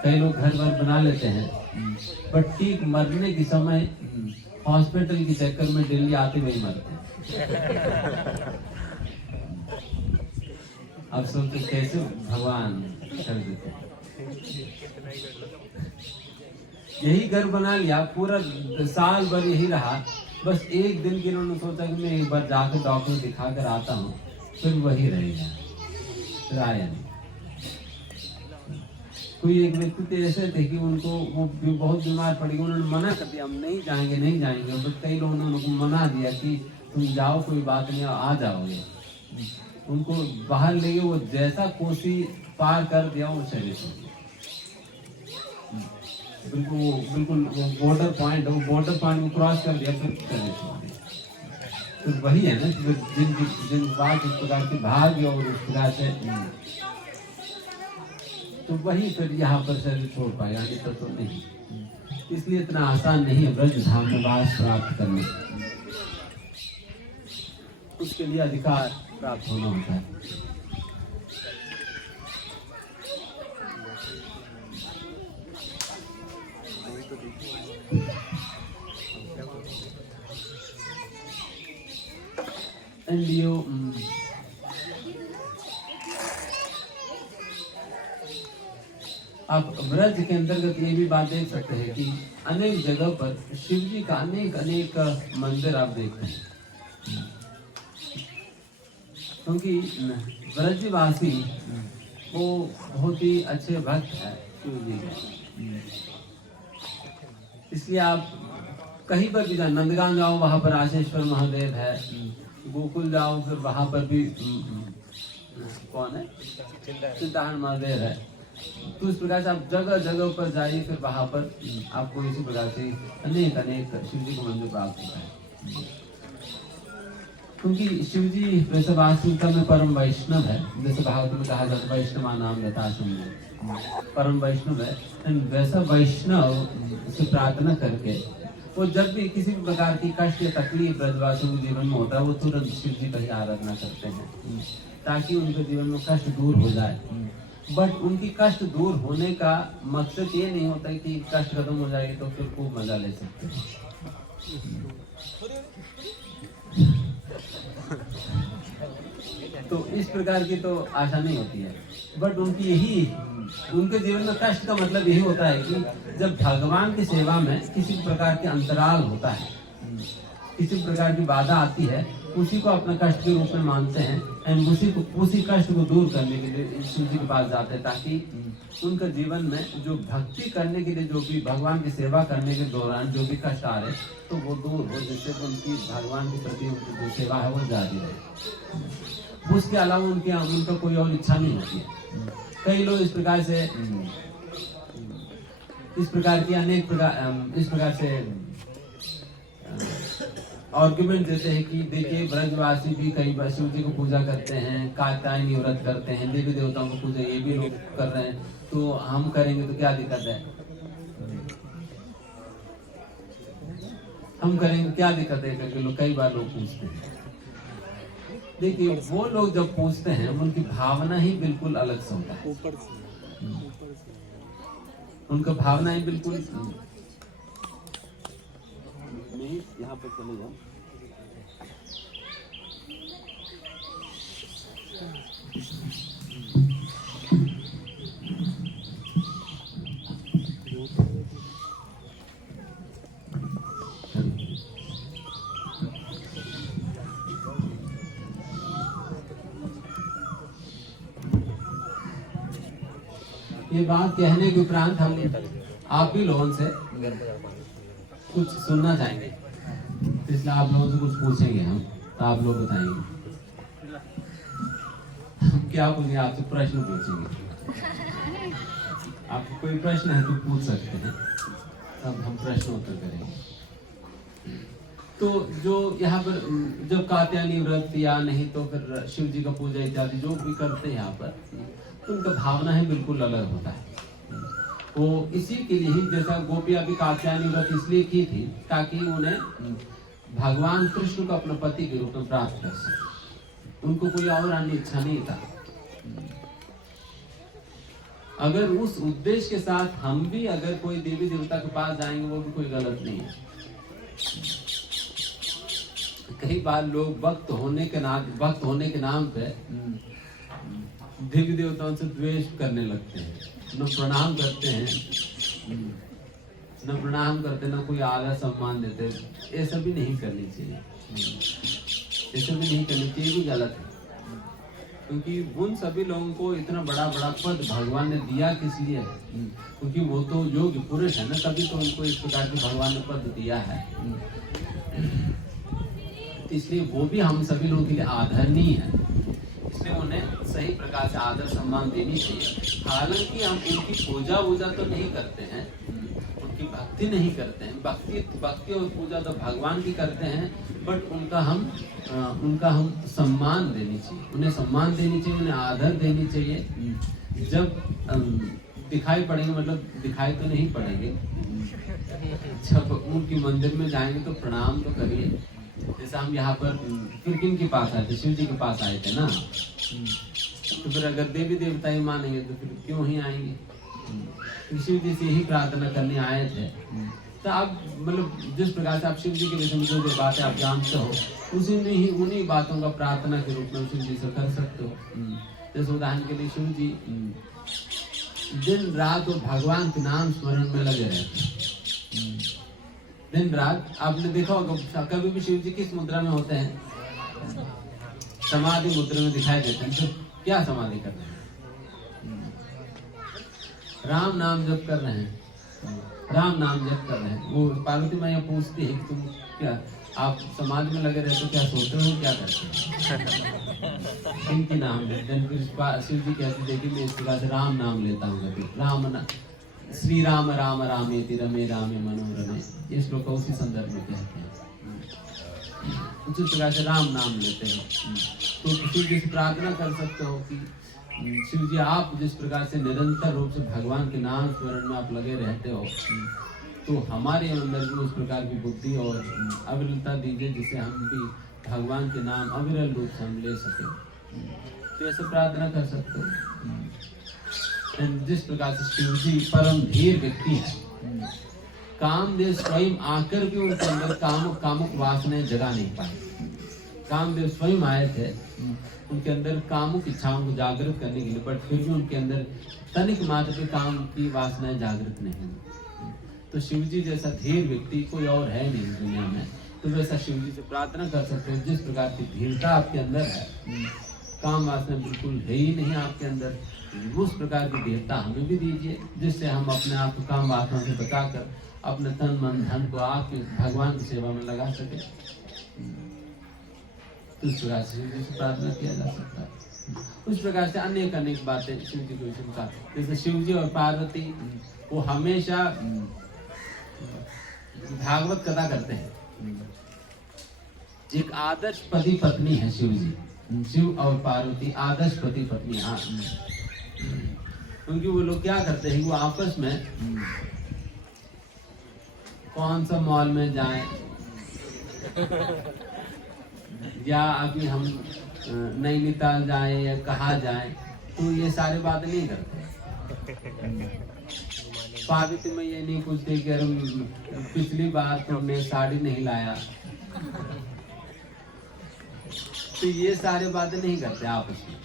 कई लोग घर वर बना लेते हैं, बट ठीक मरने के समय हॉस्पिटल के चक्कर में दिल्ली आते वही मरते हैं। अब सोचते कैसे भगवान कर देते। यही घर बना लिया, पूरा साल भर यही रहा, बस एक दिन के उन्होंने सोचा कि मैं एक बार जाकर डॉक्टर दिखा कर आता हूँ, फिर वही रहेगा, फिर आया नहीं। कोई एक व्यक्ति तो ऐसे थे कि उनको वो बहुत बीमार पड़ गए, उन्होंने मना कर दिया, हम नहीं जाएंगे नहीं जाएंगे। तो कई लोगों ने उनको मना दिया कि तुम जाओ कोई बात नहीं, आ जाओगे। उनको बाहर ले गए, वो जैसा कोसी पार कर दिया वो चले बिल्कुल वो बॉर्डर पॉइंट, वो बॉर्डर पॉइंट को क्रॉस कर दिया, फिर चले। तो वही है ना, जिन बात इस प्रकार के भाग्य और इस प्रकार से, तो वही फिर यहाँ पर शरीर छोड़ पाएगा, नहीं तो नहीं। इसलिए इतना आसान नहीं है ब्रज धाम में वास प्राप्त करने, उसके लिए अधिकार प्राप्त होना होता है। एंड यू आप ब्रज के अंतर्गत ये भी बात देख सकते हैं कि अनेक जगह पर शिव जी का अनेक मंदिर आप देखते हैं, क्योंकि ब्रजवासी वो बहुत ही अच्छे भक्त है शिव जी के। इसलिए आप कहीं पर भी जाओ, नंदगांव जाओ वहां पर आशेश्वर महादेव है, गोकुल जाओ फिर वहां पर भी कौन है, चिंताहरण महादेव है। तो इस प्रकार से आप जगह जगह पर जाइए, फिर वहां पर आपको इसी प्रकार से अनेक अनेक शिव जी को मंदिर प्राप्त होता है। क्योंकि शिव जी वैसे वास्तविकता में परम वैष्णव है, जैसे भागवत में कहा जाता है वैष्णव नाम यथाशम में, परम वैष्णव है। वैसा वैष्णव से प्रार्थना करके वो जब भी किसी भी प्रकार की कष्ट या तकलीफ ब्रजवासियों के जीवन में होता है, वो तुरंत शिव जी का ही आराधना करते हैं ताकि उनके जीवन में कष्ट दूर हो जाए। बट उनकी कष्ट दूर होने का मकसद ये नहीं होता है कि कष्ट खत्म हो जाएगी तो फिर खूब मजा ले सकते हैं। तो इस प्रकार की तो आशा नहीं होती है। बट उनके जीवन में कष्ट का मतलब यही होता है कि जब भगवान की सेवा में किसी प्रकार के अंतराल होता है, किसी प्रकार की बाधा आती है, उसी को अपना कष्ट के रूप में मानते हैं एंड उसी कष्ट को दूर करने के लिए शिव जी के पास जाते हैं, ताकि उनका जीवन में जो भक्ति करने के लिए, जो भी भगवान की सेवा करने के दौरान जो भी कष्ट आ रहे तो वो दूर हो, जिससे उनकी भगवान के प्रति उनकी जो सेवा है वो जारी रहे। उसके अलावा उनका कोई और इच्छा नहीं होती है। कई लोग इस प्रकार की अनेक प्रकार से आर्गुमेंट देते हैं कि देखिए ब्रजवासी भी कई बार शिव जी को पूजा करते हैं, कात्यायनी व्रत करते हैं, देवी देवताओं को पूजा ये भी लोग कर रहे हैं, तो हम करेंगे तो क्या दिक्कत है, हम करेंगे क्या दिक्कत है करके लोग कई बार लोग पूछते हैं। देखिए वो लोग जब पूछते हैं उनकी भावना ही बिल्कुल अलग से होता है, उनका भावना ही बिल्कुल यहाँ पे चले जाओ। ये बात कहने के उपरांत हम आप भी लोगों से कुछ सुनना चाहेंगे, इसलिए आप लोगों से कुछ पूछेंगे हम, तो आप लोग बताएंगे। हम क्या पूछेंगे, आपसे प्रश्न पूछेंगे। आपको कोई प्रश्न है तो पूछ सकते हैं, तब हम प्रश्न उत्तर करेंगे। तो जो यहाँ पर जब कात्यायनी व्रत या नहीं तो फिर शिव जी का पूजा इत्यादि जो भी करते हैं यहाँ पर, तो उनका भावना ही बिल्कुल अलग होता है। वो इसी के लिए ही, जैसा गोपियां भी कात्यायनी व्रत इसलिए की थी ताकि उन्हें भगवान कृष्ण को अपना पति के रूप में प्राप्त कर सके, उनको कोई और अन्य इच्छा नहीं था। अगर उस उद्देश्य के साथ हम भी अगर कोई देवी देवता के पास जाएंगे वो भी कोई गलत नहीं है। कई बार लोग भक्त होने के नाम पे देवी देवताओं से द्वेष करने लगते हैं, न प्रणाम करते हैं, न कोई आदर सम्मान देते। ऐसा भी नहीं करनी चाहिए, ऐसा भी नहीं करनी चाहिए, भी गलत है। क्योंकि उन सभी लोगों को इतना बड़ा बड़ा पद भगवान ने दिया किस लिए? क्योंकि वो तो योग्य पुरुष है ना, तभी तो उनको इस प्रकार के भगवान ने पद दिया है। इसलिए वो भी हम सभी लोगों के लिए आदरणीय है, इसलिए उन्हें सही प्रकार से आदर सम्मान देनी चाहिए। हालांकि हम उनकी पूजा वूजा तो नहीं करते हैं, उनकी भक्ति नहीं करते हैं, भक्ति और पूजा तो भगवान की करते हैं, बट उनका हम सम्मान देनी चाहिए, उन्हें सम्मान देनी चाहिए, उन्हें आदर देनी चाहिए। जब दिखाई पड़ेंगे, मतलब दिखाई तो नहीं पड़ेंगे, जब उनकी मंदिर में जाएंगे तो प्रणाम तो करिए। जैसे हम यहाँ पर फिर किन के पास आए थे, शिव जी के पास आए थे ना, तो फिर अगर देवी देवता ही मानेंगे तो फिर क्यों ही आएंगे? शिव जी से ही प्रार्थना करने आए थे। तो आप मतलब जिस प्रकार से आप शिव जी के विषय में जो बातें आप जानते हो, उन्हीं बातों का प्रार्थना के रूप में शिव जी से कर सकते हो। जैसे उदाहरण के लिए शिव जी दिन रात वो भगवान के नाम स्मरण में लगे रहते, दिन रात। आपने देखा होगा कभी भी शिव जी किस मुद्रा में होते हैं? समाधि मुद्रा में दिखाई देते हैं। तो क्या समाधि कर रहे हैं? राम नाम जप कर रहे हैं। राम नाम जप कर रहे हैं। वो पार्वती मैया पूछती है कि तुम क्या आप समाज में लगे रहते हो, क्या सोते हो, क्या करते हो? इनकी नाम लेते हैं। फिर शिव जी कहते देखिए मैं इस प्रकार से राम नाम लेता हूँ, श्री राम राम रामेति रमे रामे मनोरमे, ये श्लोक उसी संदर्भ में कहते हैं। उसी प्रकार से राम नाम लेते हैं। तो शिव जी से प्रार्थना कर सकते हो कि शिव जी आप जिस प्रकार से निरंतर रूप से भगवान के नाम स्मरण में आप लगे रहते हो, तो हमारे अंदर भी उस प्रकार की बुद्धि और अविरलता दीजिए जिससे हम भी भगवान के नाम अविरल रूप से हम ले सके। तो ऐसे प्रार्थना कर सकते हो। जिस प्रकार से शिव जी परम धीर व्यक्ति है, कामदेव स्वयं आकर भी उनके अंदर कामुक वासनाएं जगा नहीं पाए। कामदेव स्वयं आए थे उनके अंदर कामुक इच्छाओं को जागृत करने के लिए, बट फिर भी उनके अंदर तनिक मात्र के काम की वासनाएं जागृत नहीं हुई। तो शिव जी जैसा धीर व्यक्ति कोई और है नहीं दुनिया में। तो वैसा शिव जी से प्रार्थना कर सकते हो, जिस प्रकार की धीरता आपके अंदर है, काम वासना बिल्कुल है ही नहीं आपके अंदर, उस प्रकार की धीरता हमें भी दीजिए जिससे हम अपने आप को काम वासना से बचाकर अपने तन मन धन को आपके भगवान की सेवा में लगा सके। तो इस प्रकार से शिव जी से प्रार्थना किया जा सकता है। उस प्रकार से अनेक बातें शिव जी को स्वीकार, जैसे शिव जी और पार्वती वो हमेशा भागवत कथा करते हैं। एक आदर्श पति पत्नी है शिव जी, शिव और पार्वती आदर्श पति पत्नी। क्योंकि वो लोग क्या करते हैं, वो आपस में कौन सा मॉल में जाएं या अभी हम नैनीताल जाएं या कहाँ जाएं, तो ये सारी बात नहीं करते। पार्वती में ये नहीं पूछते कि पिछली बार तुमने साड़ी नहीं लाया, तो ये सारी बातें नहीं करते आपस में।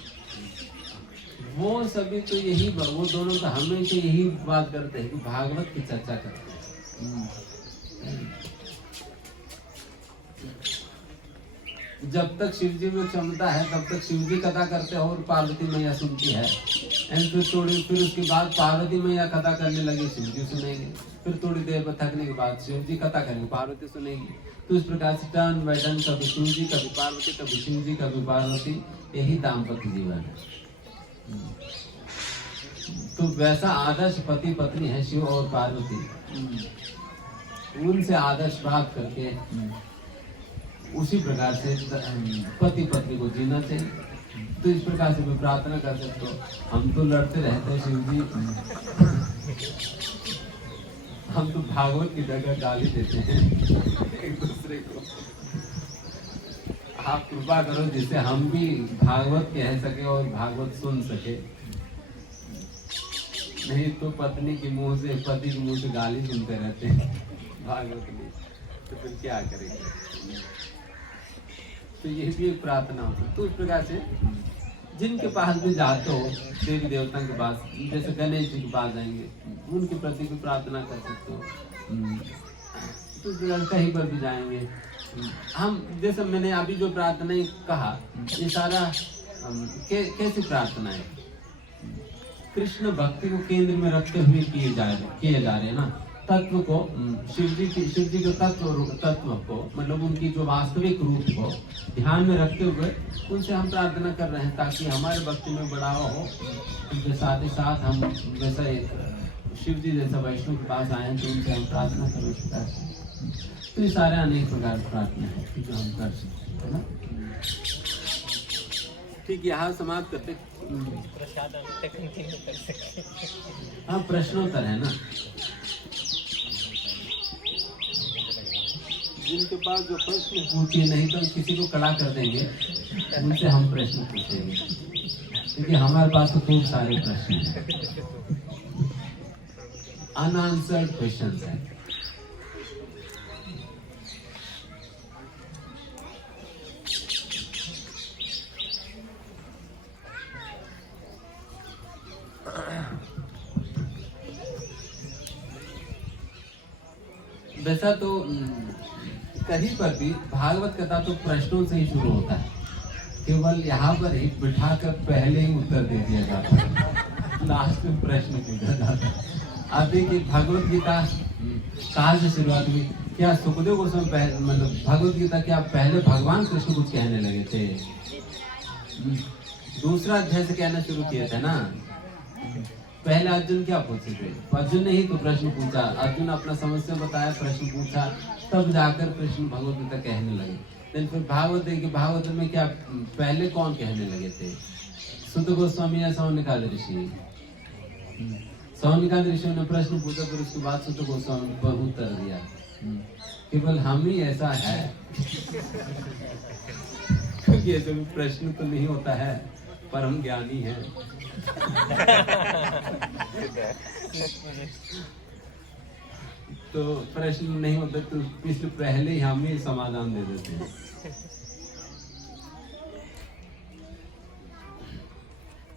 वो सभी तो यही, वो दोनों तो हमेशा यही बात करते हैं कि भागवत की चर्चा करते हैं। जब तक शिव जी में क्षमता है तब तक शिव जी कथा करते हैं और पार्वती मैया सुनती है। फिर उसके बाद पार्वती मैया कथा करने लगी, शिव जी सुनेंगे। फिर थोड़ी देर पर थकने के बाद शिव जी कथा करेंगे, पार्वती सुनेंगी। तो इस प्रकार से टर्न बाय टर्न, कभी शिव जी कभी पार्वती, कभी शिव जी कभी पार्वती, यही दाम्पत्य जीवन है। तो वैसा आदर्श पति पत्नी है शिव और पार्वती। उनसे आदर्श प्राप्त करके उसी प्रकार से पति पत्नी को जीना चाहिए। तो इस प्रकार से भी प्रार्थना कर सकते हो। हम तो लड़ते रहते हैं शिव जी, हम तो भागवत की जगह गाली देते हैं एक दूसरे को। आप कृपा करो जिससे हम भी भागवत कह सके और भागवत सुन सके। नहीं तो पत्नी के मुंह से, पति के मुंह से गाली सुनते रहते हैं भागवत में, तो फिर क्या करेंगे। तो ये भी एक प्रार्थना होती है। तो इस प्रकार से जिनके पास भी जाते हो देवी देवता के पास, जैसे गणेश जी के पास जाएंगे, उनके प्रति भी प्रार्थना कर सकते हो। तो कहीं पर भी जाएंगे हम, जैसे मैंने अभी जो प्रार्थना कहा, ये सारा कैसी प्रार्थना है, कृष्ण भक्ति को केंद्र में रखते हुए किए जा रहे हैं ना। तत्व को शिव जी के तत्व को, मतलब उनकी जो वास्तविक रूप को ध्यान में रखते हुए उनसे हम प्रार्थना कर रहे हैं, ताकि हमारे भक्ति में बढ़ावा हो। उनके साथ ही साथ हम वैसा शिव जी जैसा वैष्णव के पास आए हैं, तो उनसे हम प्रार्थना करें। तो ये सारे अनेक प्रकार की प्रार्थना है जो हम कर सकते हैं ना। ठीक, यहाँ समाप्त करते। हाँ, प्रश्नोत्तर है ना। जिनके पास जो प्रश्न पूछिए, नहीं तो किसी को खड़ा कर देंगे, उनसे हम प्रश्न पूछेंगे, क्योंकि हमारे पास तो खूब सारे प्रश्न हैं, अनआंसर्ड क्वेश्चंस हैं। वैसा तो कहीं पर भी भागवत कथा तो प्रश्नों से ही शुरू होता है, केवल यहाँ पर ही बिठाकर पहले ही उत्तर दे दिया जाता है, लास्ट में प्रश्न पूछा जाता है। अब देखिए भगवत गीता कहाँ से शुरुआत हुई? क्या सुखदेव गोस्वामी मतलब भगवत गीता क्या पहले भगवान कृष्ण कुछ कहने लगे थे? दूसरा अध्याय से कहना शुरू किए थे ना। पहले अर्जुन क्या पूछे थे? अर्जुन ने ही तो प्रश्न पूछा, अर्जुन अपना समस्या बताया, प्रश्न पूछा, तब जाकर कृष्ण भगवत गीता कहने लगे। लेकिन फिर भागवत में क्या पहले कौन कहने लगे थे? सुत गोस्वामी या सौनिकाल ऋषि? सौनिकाल ऋषि ने प्रश्न पूछा, फिर उसके बाद सुत गोस्वामी पर उत्तर दिया। केवल हम ही ऐसा है क्योंकि ऐसे भी प्रश्न तो नहीं होता है, पर हम ज्ञानी हैं। तो प्रश्न नहीं होता तो इसलिए पहले ही हम ही समाधान दे देते हैं।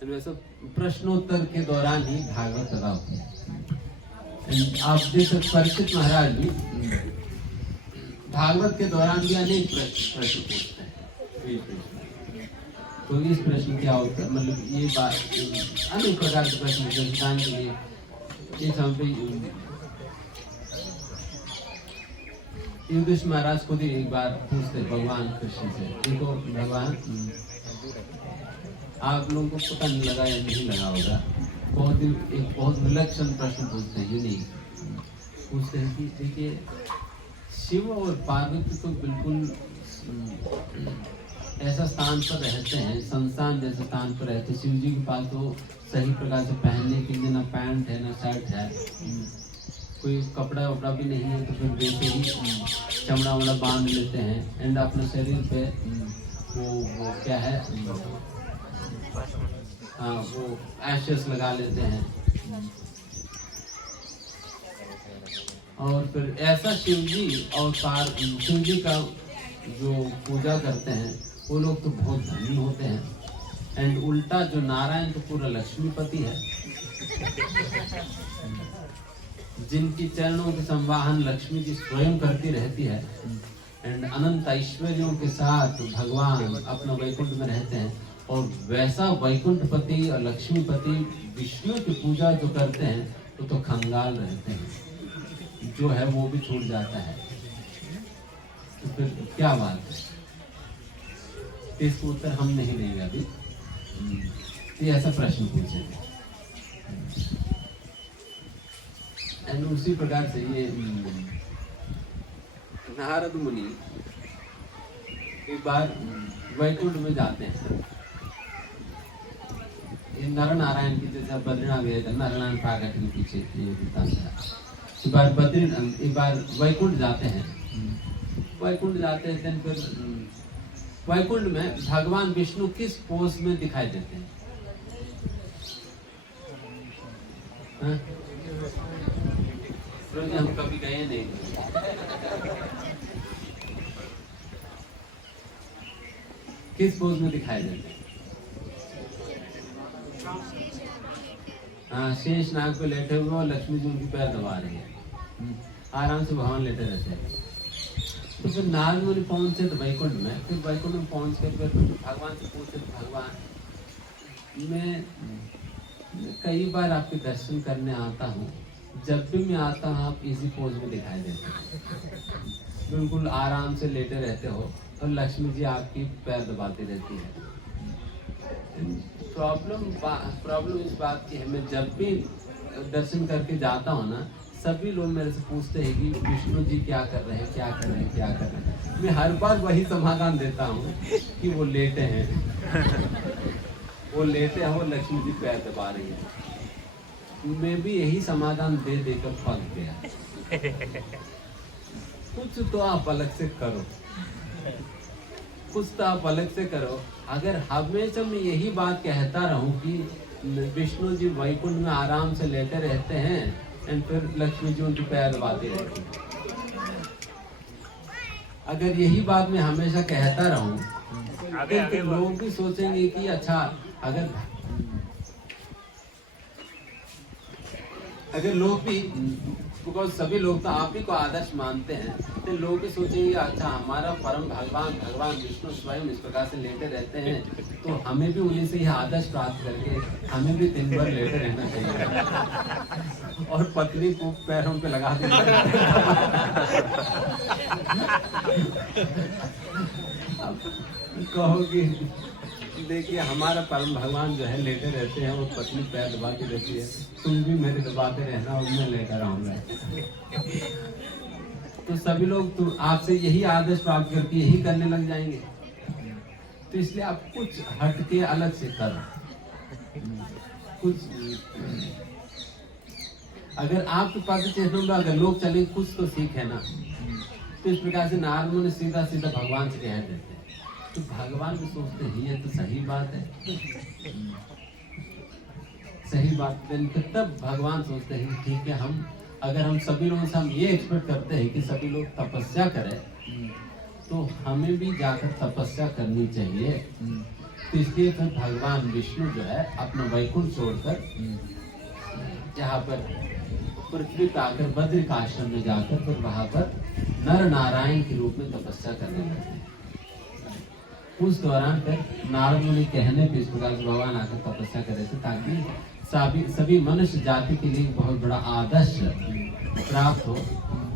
वैसे प्रश्नोत्तर के दौरान ही भागवत कथा होती है। आप देख सकते परीक्षित महाराज भी भागवत के दौरान भी अनेक प्रश्न पूछते हैं। तो इस प्रश्न क्या होता है, मतलब ये बात अनेक प्रकार के प्रश्न संस्थान के लिए इस समय पे युधिष्ठिर महाराज खुद ही एक बार पूछते भगवान कृष्ण से, देखो भगवान आप लोगों को पता नहीं लगा या नहीं लगा होगा, एक बहुत विलक्षण प्रश्न पूछते हैं, यूनिक पूछते हैं कि देखिए शिव और पार्वती तो बिल्कुल ऐसा स्थान पर रहते हैं, संस्थान जैसे स्थान पर रहते हैं। शिव जी के पास तो सही प्रकार से पहनने के लिए ना पैंट है ना शर्ट है, कोई कपड़ा वपड़ा भी नहीं है, तो फिर वैसे ही चमड़ा वमड़ा बांध लेते हैं एंड अपने शरीर पे वो क्या है, हाँ वो एशेस लगा लेते हैं। और फिर ऐसा शिव जी का जो पूजा करते हैं वो लोग तो बहुत धनी होते हैं, एंड उल्टा जो नारायण तो पूरा लक्ष्मीपति है, जिनकी चरणों के संवाहन लक्ष्मी जी स्वयं करती रहती है, एंड अनंत ऐश्वर्यों के साथ भगवान अपना वैकुंठ में रहते हैं। और वैसा वैकुंठपति और लक्ष्मीपति विष्णु की पूजा जो करते हैं तो खंगाल रहते हैं, जो है वो भी छूट जाता है। तो फिर क्या बात है, इसका उत्तर हम नहीं देंगे अभी। ये ऐसा प्रश्न पूछेंगे। एंड उसी प्रकार से ये नारद मुनि एक बार वैकुंठ में जाते हैं। ये नर नारायण की जैसे बद्रीनाथ गए थे, नारायण प्रागट के पीछे एक बार वैकुंठ जाते हैं। वैकुंठ जाते हैं, फिर वैकुंठ में भगवान विष्णु किस पोज में दिखाई देते हैं? हम कभी गए नहीं। किस पोज में दिखाई देते हैं? हाँ, शेष नाग पे लेटे हुए और लक्ष्मी जी उनकी पैर दबा रही है, आराम से भगवान लेटे रहते हैं। तो फिर नारद मुनि पहुंचे तो वैकुंठ में, फिर वैकुंठ में पहुंच कर फिर भगवान से पूछे, भगवान मैं कई बार आपके दर्शन करने आता हूँ, जब भी मैं आता हूँ आप इसी पोज में दिखाई देते हैं, बिल्कुल आराम से लेटे रहते हो और लक्ष्मी जी आपकी पैर दबाती रहती है। प्रॉब्लम इस बात की है, मैं जब भी दर्शन करके जाता हूँ ना, सभी लोग मेरे से पूछते हैं कि विष्णु जी क्या कर रहे हैं, क्या कर रहे हैं, क्या कर रहे हैं। मैं हर बार वही समाधान देता हूँ कि वो लेटे हैं, वो लेटे हैं, वो लक्ष्मी जी पैर दबा रही है। मैं भी यही समाधान दे देकर पक गया। कुछ तो आप अलग से करो, कुछ तो आप अलग से करो। अगर हमेशा मैं यही बात कहता रहूं कि विष्णु जी वैकुंठ में आराम से लेटे रहते हैं एंड फिर लक्ष्मी जी उनकी पैर दबाती रहती है, अगर यही बात मैं हमेशा कहता रहूं तो लोग भी सोचेंगे कि अच्छा, अगर लोग भी बिकॉज सभी लोग तो आप ही को आदर्श मानते हैं, तो लोग सोचेंगे अच्छा हमारा परम भगवान विष्णु स्वयं इस प्रकार से लेटे रहते हैं, तो हमें भी उन्हीं से यह आदर्श प्राप्त करके हमें भी दिन भर लेटे रहना चाहिए और पत्नी को पैरों पे लगा देना। कहोगे देखिए हमारा परम भगवान जो है लेटे रहते हैं और पत्नी पैर दबाती रहती है, तुम भी मेरे दबाते रहना और मैं लेकर आऊंगा। तो सभी लोग तो आपसे यही आदर्श प्राप्त करके यही करने लग जाएंगे। तो इसलिए आप कुछ हटके अलग से करो। कुछ अगर आपके पास चिन्हों में अगर लोग चले कुछ तो सीख है ना। तो इस प्रकार से नारद मुनि सीधा सीधा भगवान से कह देते हैं, तो भगवान भी सोचते हैं ये तो सही बात है, सही बात है। तो तब भगवान सोचते हैं ठीक है, हम सभी लोगों से हम ये एक्सपेक्ट करते हैं कि सभी लोग तपस्या करें, तो हमें भी जाकर तपस्या करनी चाहिए। तो इसलिए फिर भगवान विष्णु जो है अपना वैकुंठ छोड़कर यहाँ पर पृथ्वी पर आकर बद्रिकाश्रम में जाकर फिर वहां पर नर नारायण के रूप में तपस्या करने लगते हैं। उस दौरान फिर नारद मुनि कहने पे इस प्रकार से भगवान आकर तपस्या कर रहे थे ताकि सभी मनुष्य जाति के लिए बहुत बड़ा आदर्श प्राप्त हो,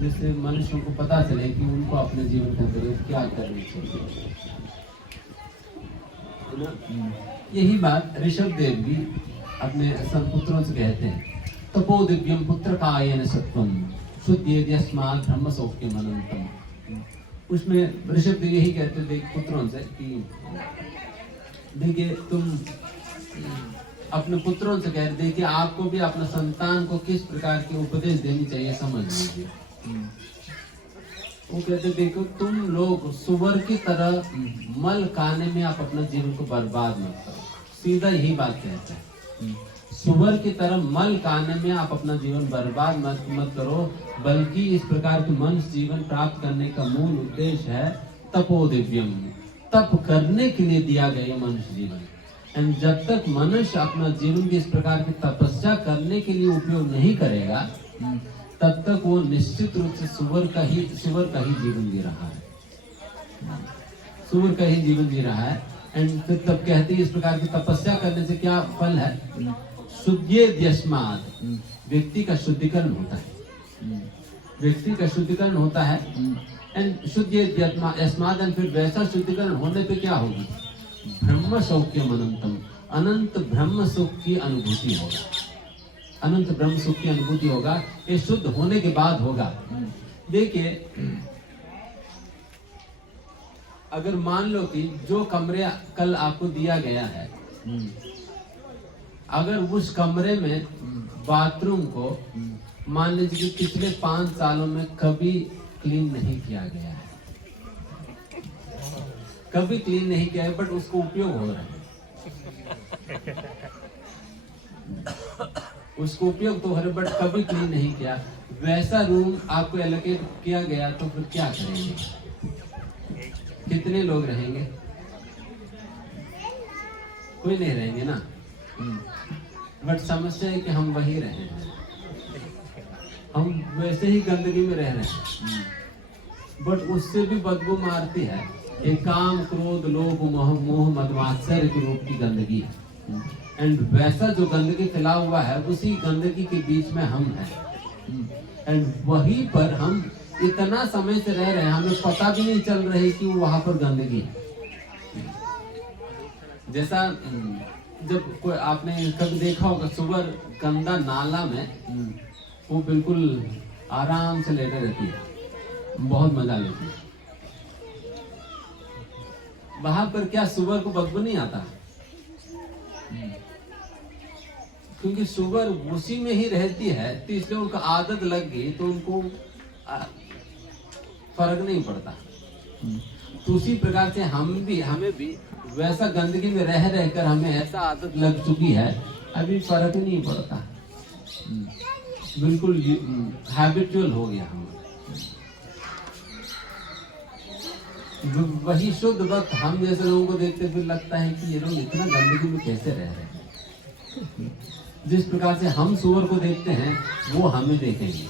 जिससे मनुष्यों को पता चले कि उनको अपने जीवन के अंदर क्या करनी चाहिए। यही बात ऋषभ देव भी अपने संपुत्रों से कहते हैं, तपो दिव्यम पुत्र कायेन सत्वम शुद्ध्यस्मात् ब्रह्म सौख्यम अनंतम। उसमें ऋषभ देव यही कहते थे पुत्रों से कि देखिए तुम अपने पुत्रों से कहते थे कि आपको भी अपने संतान को किस प्रकार की उपदेश देनी चाहिए समझ लीजिए। वो कहते देखो तुम लोग सुअर की तरह मल खाने में आप अपना जीवन को बर्बाद मत करो। सीधा यही बात कहते हैं, सुअर की तरह मल खाने में आप अपना जीवन बर्बाद मत करो, बल्कि इस प्रकार के मनुष्य जीवन प्राप्त करने का मूल उद्देश्य है तपो दिव्यम, तप करने के लिए दिया गया मनुष्य जीवन। एंड जब तक मनुष्य अपना जीवन की इस प्रकार की तपस्या करने के लिए उपयोग नहीं करेगा, तब तक वो निश्चित रूप से सुअर का ही जीवन जी रहा है, सुअर का ही जीवन जी रहा है। एंड फिर तब कहते हैं इस प्रकार की तपस्या करने से क्या फल है, शुद्ध्यस्मात् व्यक्ति का शुद्धिकरण होता है, व्यक्ति का शुद्धिकरण होता है। एंड शुद्ध्यस्मात् एंड फिर वैसा शुद्धिकरण होने पे क्या होगी, ब्रह्म सौख्यम अनंतम, अनंत ब्रह्म सुख की अनुभूति होगा, अनंत ब्रह्म सुख की अनुभूति होगा। ये शुद्ध होने के बाद होगा। देखिए अगर मान लो कि जो कमरे कल आपको दिया गया है, अगर उस कमरे में बाथरूम को मान लीजिए कि पिछले 5 सालों में कभी क्लीन नहीं किया गया है, कभी क्लीन नहीं किया है, बट उसको उपयोग हो रहा है, उसको उपयोग तो हो रहा है बट कभी क्लीन नहीं किया, वैसा रूम आपको एलोकेट किया गया, तो फिर क्या करेंगे, कितने लोग रहेंगे, कोई नहीं रहेंगे ना। बट समस्या है कि हम वही रहे हैं, हम वैसे ही गंदगी में रह रहे हैं, बट उससे भी बदबू मारती है। एक काम क्रोध लोभ मोह मदमात्सर्य के रूप की गंदगी है। एंड वैसा जो गंदगी फैला हुआ है, उसी गंदगी के बीच में हम हैं। एंड वहीं पर हम इतना समय से रह रहे हैं, हमें पता भी नहीं चल रही कि वहां पर गंदगी है। जैसा जब कोई आपने कभी देखा होगा, सुअर गंदा नाला में वो बिल्कुल आराम से लेटे रहती है, बहुत मजा लेती है। वहां पर क्या सुअर को बदबू नहीं आता, क्योंकि सुअर उसी में ही रहती है, तो इसलिए उनको आदत लग गई, तो उनको फर्क नहीं पड़ता। तो उसी प्रकार से हमें भी वैसा गंदगी में रह रहकर हमें ऐसा आदत लग चुकी है, अभी फर्क नहीं पड़ता, बिल्कुल हैबिचुअल हो गया हम। वही शुद्ध वक्त हम जैसे लोगों को देखते फिर लगता है कि ये लोग इतना गंदगी में कैसे रह रहे हैं। जिस प्रकार से हम सुअर को देखते हैं वो हमें देखेंगे,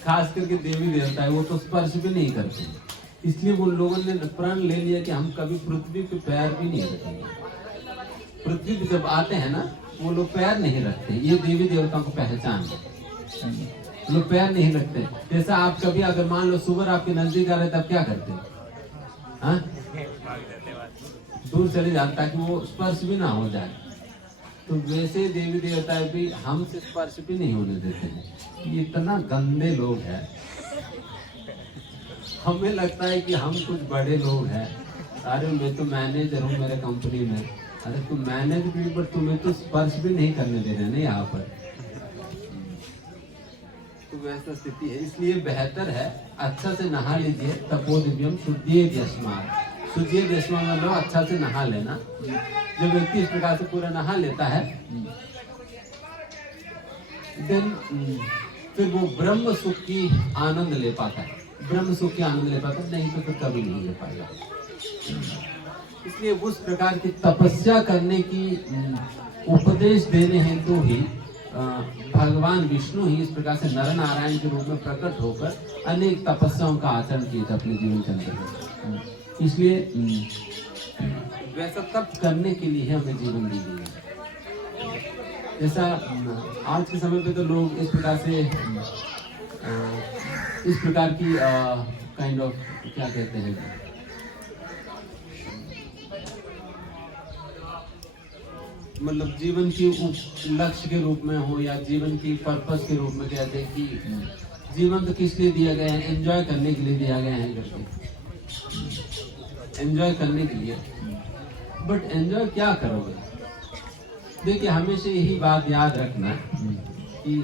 खास करके देवी देवता है वो तो स्पर्श भी नहीं करते, इसलिए वो लोगों ने प्रण ले लिया कि हम कभी पृथ्वी पे पैर भी नहीं रखेंगे। पृथ्वी पे जब आते हैं ना वो लोग पैर नहीं रखते, ये देवी देवताओं को पहचान है, लोग पैर नहीं रखते। जैसा आप कभी अगर मान लो सुअर आपके नजदीक आ रहे तब क्या करते हैं? हाँ, दूर चले जाते ताकि वो स्पर्श भी ना हो जाए। तो वैसे देवी देवता भी हमसे स्पर्श भी नहीं होने देते हैं। ये इतना गंदे लोग हैं, हमें लगता है कि हम कुछ बड़े लोग हैं। अरे मैं तो मैनेजर हूँ मेरे कंपनी में। अरे तुम मैनेज भी, पर तुम्हें तो स्पर्श भी नहीं करने दे रहे ना यहाँ पर। तो वैसा स्थिति है, इसलिए बेहतर है अच्छा से नहा लीजिए। तपोदिव्यम शुद्धिये यस्मात्, शुद्धिये यस्मात् मतलब अच्छा से नहा लेना। जब व्यक्ति इस प्रकार से पूरा नहा लेता है देन फिर वो ब्रह्म सुख की आनंद ले पाता है, ब्रह्म सुख की आनंद ले पाता है, नहीं तो फिर कभी नहीं ले पाएगा। इसलिए उस प्रकार की तपस्या करने की उपदेश देने हेतु ही भगवान विष्णु ही इस प्रकार से नर नारायण के रूप में प्रकट होकर अनेक तपस्याओं का आचरण किए थे अपने जीवन के अंदर। इसलिए वैसा तप करने के लिए हमें जीवन दी गई है। जैसा आज के समय पे तो लोग इस प्रकार से इस प्रकार की काइंड ऑफ क्या कहते हैं, मतलब जीवन की लक्ष्य के रूप में हो या जीवन की पर्पस के रूप में कहते हैं कि जीवन तो किस लिए दिया गया है? एंजॉय करने के लिए दिया गया है करके, एंजॉय करने के लिए। बट एंजॉय क्या करोगे? देखिए हमेशा यही बात याद रखना कि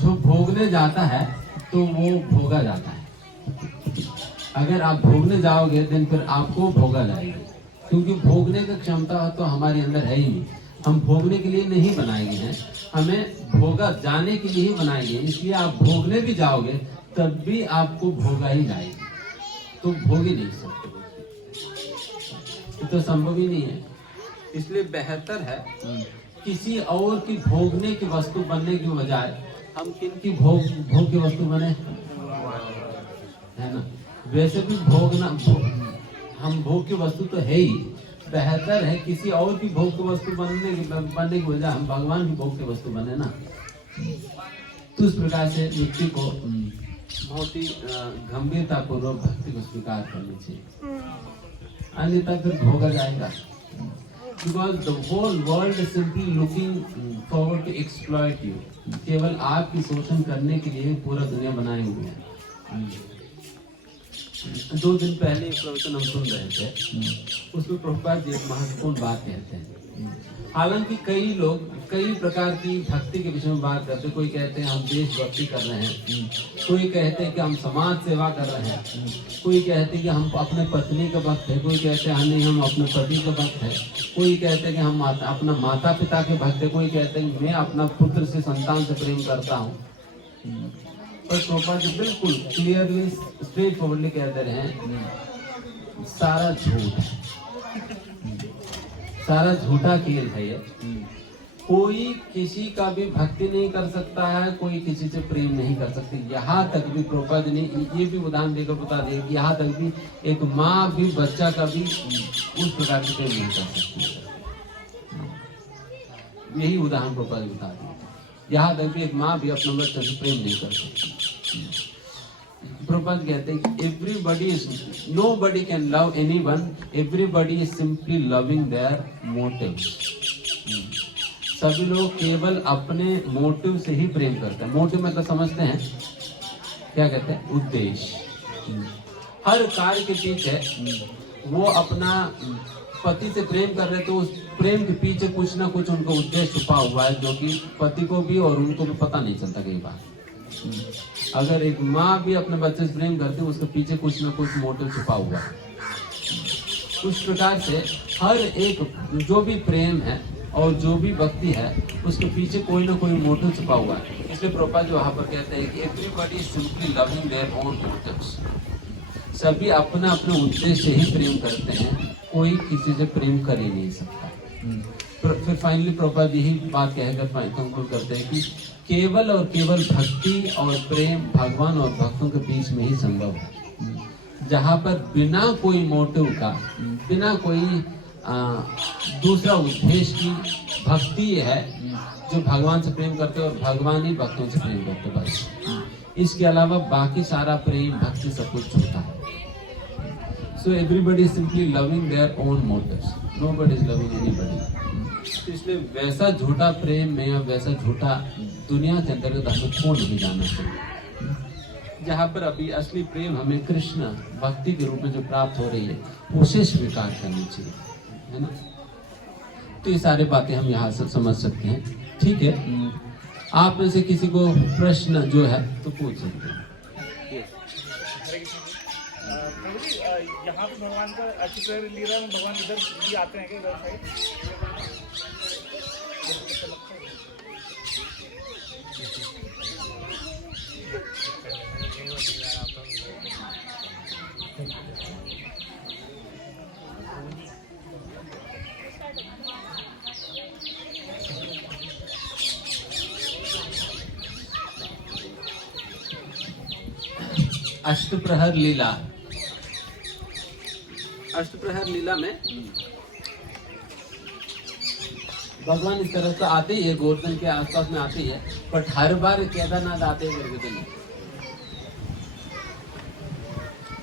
जो भोगने जाता है तो वो भोगा जाता है। अगर आप भोगने जाओगे दिन फिर आपको भोगा जाएगा, क्योंकि भोगने की क्षमता तो हमारे अंदर है ही नहीं। हम भोगने के लिए नहीं बनाए गए हैं, हमें भोगा जाने के लिए ही बनाए गए। इसलिए आप भोगने भी जाओगे तब भी आपको भोगा ही जाएगी, तो भोग ही नहीं सकते, तो संभव ही नहीं है। इसलिए बेहतर है किसी और की भोगने की वस्तु बनने की बजाय हम किन की भोग की वस्तु बने, है ना। वैसे भी भोगना हम भोग की वस्तु तो है ही, बेहतर है किसी और की भोग की वस्तु बनने की बजाय हम भगवान की भोग की वस्तु बने ना। तो इस प्रकार से व्यक्ति को बहुत ही गंभीरता पूर्वक भक्ति को स्वीकार करनी चाहिए, अन्यथा फिर भोगा जाएगा। Because the whole world is simply looking forward to exploit you. केवल आपकी शोषण करने के लिए पूरा दुनिया बनाए हुए हैं। 2 दिन पहले एक प्रवचन हम सुन रहे थे, उसमें प्रभुपाद जी एक महत्वपूर्ण बात कहते हैं। हालांकि कई लोग कई प्रकार की भक्ति के विषय में बात करते हैं। कोई कहते हैं हम देशभक्ति कर रहे हैं, कोई कहते हैं कि हम समाज सेवा कर रहे हैं, कोई कहते हैं कि हम अपने पत्नी का भक्त है, कोई कहते हैं नहीं हम अपने पति का भक्त है, कोई कहते हैं कि हम अपना माता पिता के भक्त है, कोई कहते हैं मैं अपना पुत्र से संतान से प्रेम करता हूँ। पर प्रभुपाद जी बिल्कुल क्लियरली स्ट्रेट फॉरवर्डली कहते रहे हैं सारा झूठ है, सारा झूठा खेल है ये। कोई किसी का भी भक्ति नहीं कर सकता है, कोई किसी से प्रेम नहीं कर सकती। यहाँ तक भी प्रभुपाद ने ये भी उदाहरण देकर बता दिया कि यहाँ तक भी एक माँ भी बच्चा का भी उस प्रकार से प्रेम नहीं कर सकती। यही उदाहरण प्रभुपाद बता दिया। यहाँ तक भी एक माँ भी अपने बच्चे से प्रेम नहीं कर सकती। प्रभुपाद कहते हैं कि everybody is, nobody can love anyone, everybody is simply loving their motive. सभी लोग केवल अपने मोटिव से ही प्रेम करते हैं। मोटिव मतलब समझते हैं क्या कहते हैं? उद्देश्य। हर कार्य के पीछे वो अपना पति से प्रेम कर रहे तो उस प्रेम के पीछे कुछ ना कुछ उनका उद्देश्य छुपा हुआ है, जो कि पति को भी और उनको भी पता नहीं चलता कई बार। अगर एक माँ भी अपने बच्चे से प्रेम करती है उसके पीछे कुछ ना कुछ मोटिव छुपा हुआ है। उस प्रकार से हर एक जो भी प्रेम है और जो भी भक्ति है उसके पीछे कोई ना कोई मोटिव छुपा हुआ है। इसलिए प्रभुपाद जो वहाँ पर कहते हैं कि everybody is simply loving their own motives. सभी अपना अपने उद्देश्य से ही प्रेम करते हैं, कोई किसी से प्रेम कर ही नहीं सकता। फिर फाइनली प्रभुपाद यही बात कहकर कंक्लूड करते हैं कि केवल और केवल भक्ति और प्रेम भगवान और भक्तों के बीच में ही संभव है, जहाँ पर बिना कोई मोटिव का, बिना कोई दूसरा उद्देश्य की भक्ति है जो भगवान से प्रेम करते और भगवान ही भक्तों से प्रेम करते बस। इसके अलावा बाकी सारा प्रेम भक्ति सब कुछ झूठा है। So everybody is simply loving their own motives. Nobody is loving anybody. इसलिए वैसा झूठा प्रेम में या वैसा झूठा दुनिया के अंतर्गत हमें खो नहीं जाना चाहिए। जहाँ पर अभी असली प्रेम हमें कृष्ण भक्ति के रूप में जो प्राप्त हो रही है उसे स्वीकार करनी चाहिए, है ना। तो ये सारी बातें हम यहाँ से समझ सकते हैं। ठीक है, आप में से किसी को प्रश्न जो है तो पूछ सकते हैं। प्रभु जी, यहाँ पे भगवान का चित्र लीला में भगवान इधर भी आते हैं क्या, इधर साइड? अष्टप्रहर लीला, अष्टप्रहर लीला में भगवान इस तरह से आते ही है, गोवर्धन के आसपास में आते ही है, बट हर बार केदारनाथ आते हैं करके नहीं।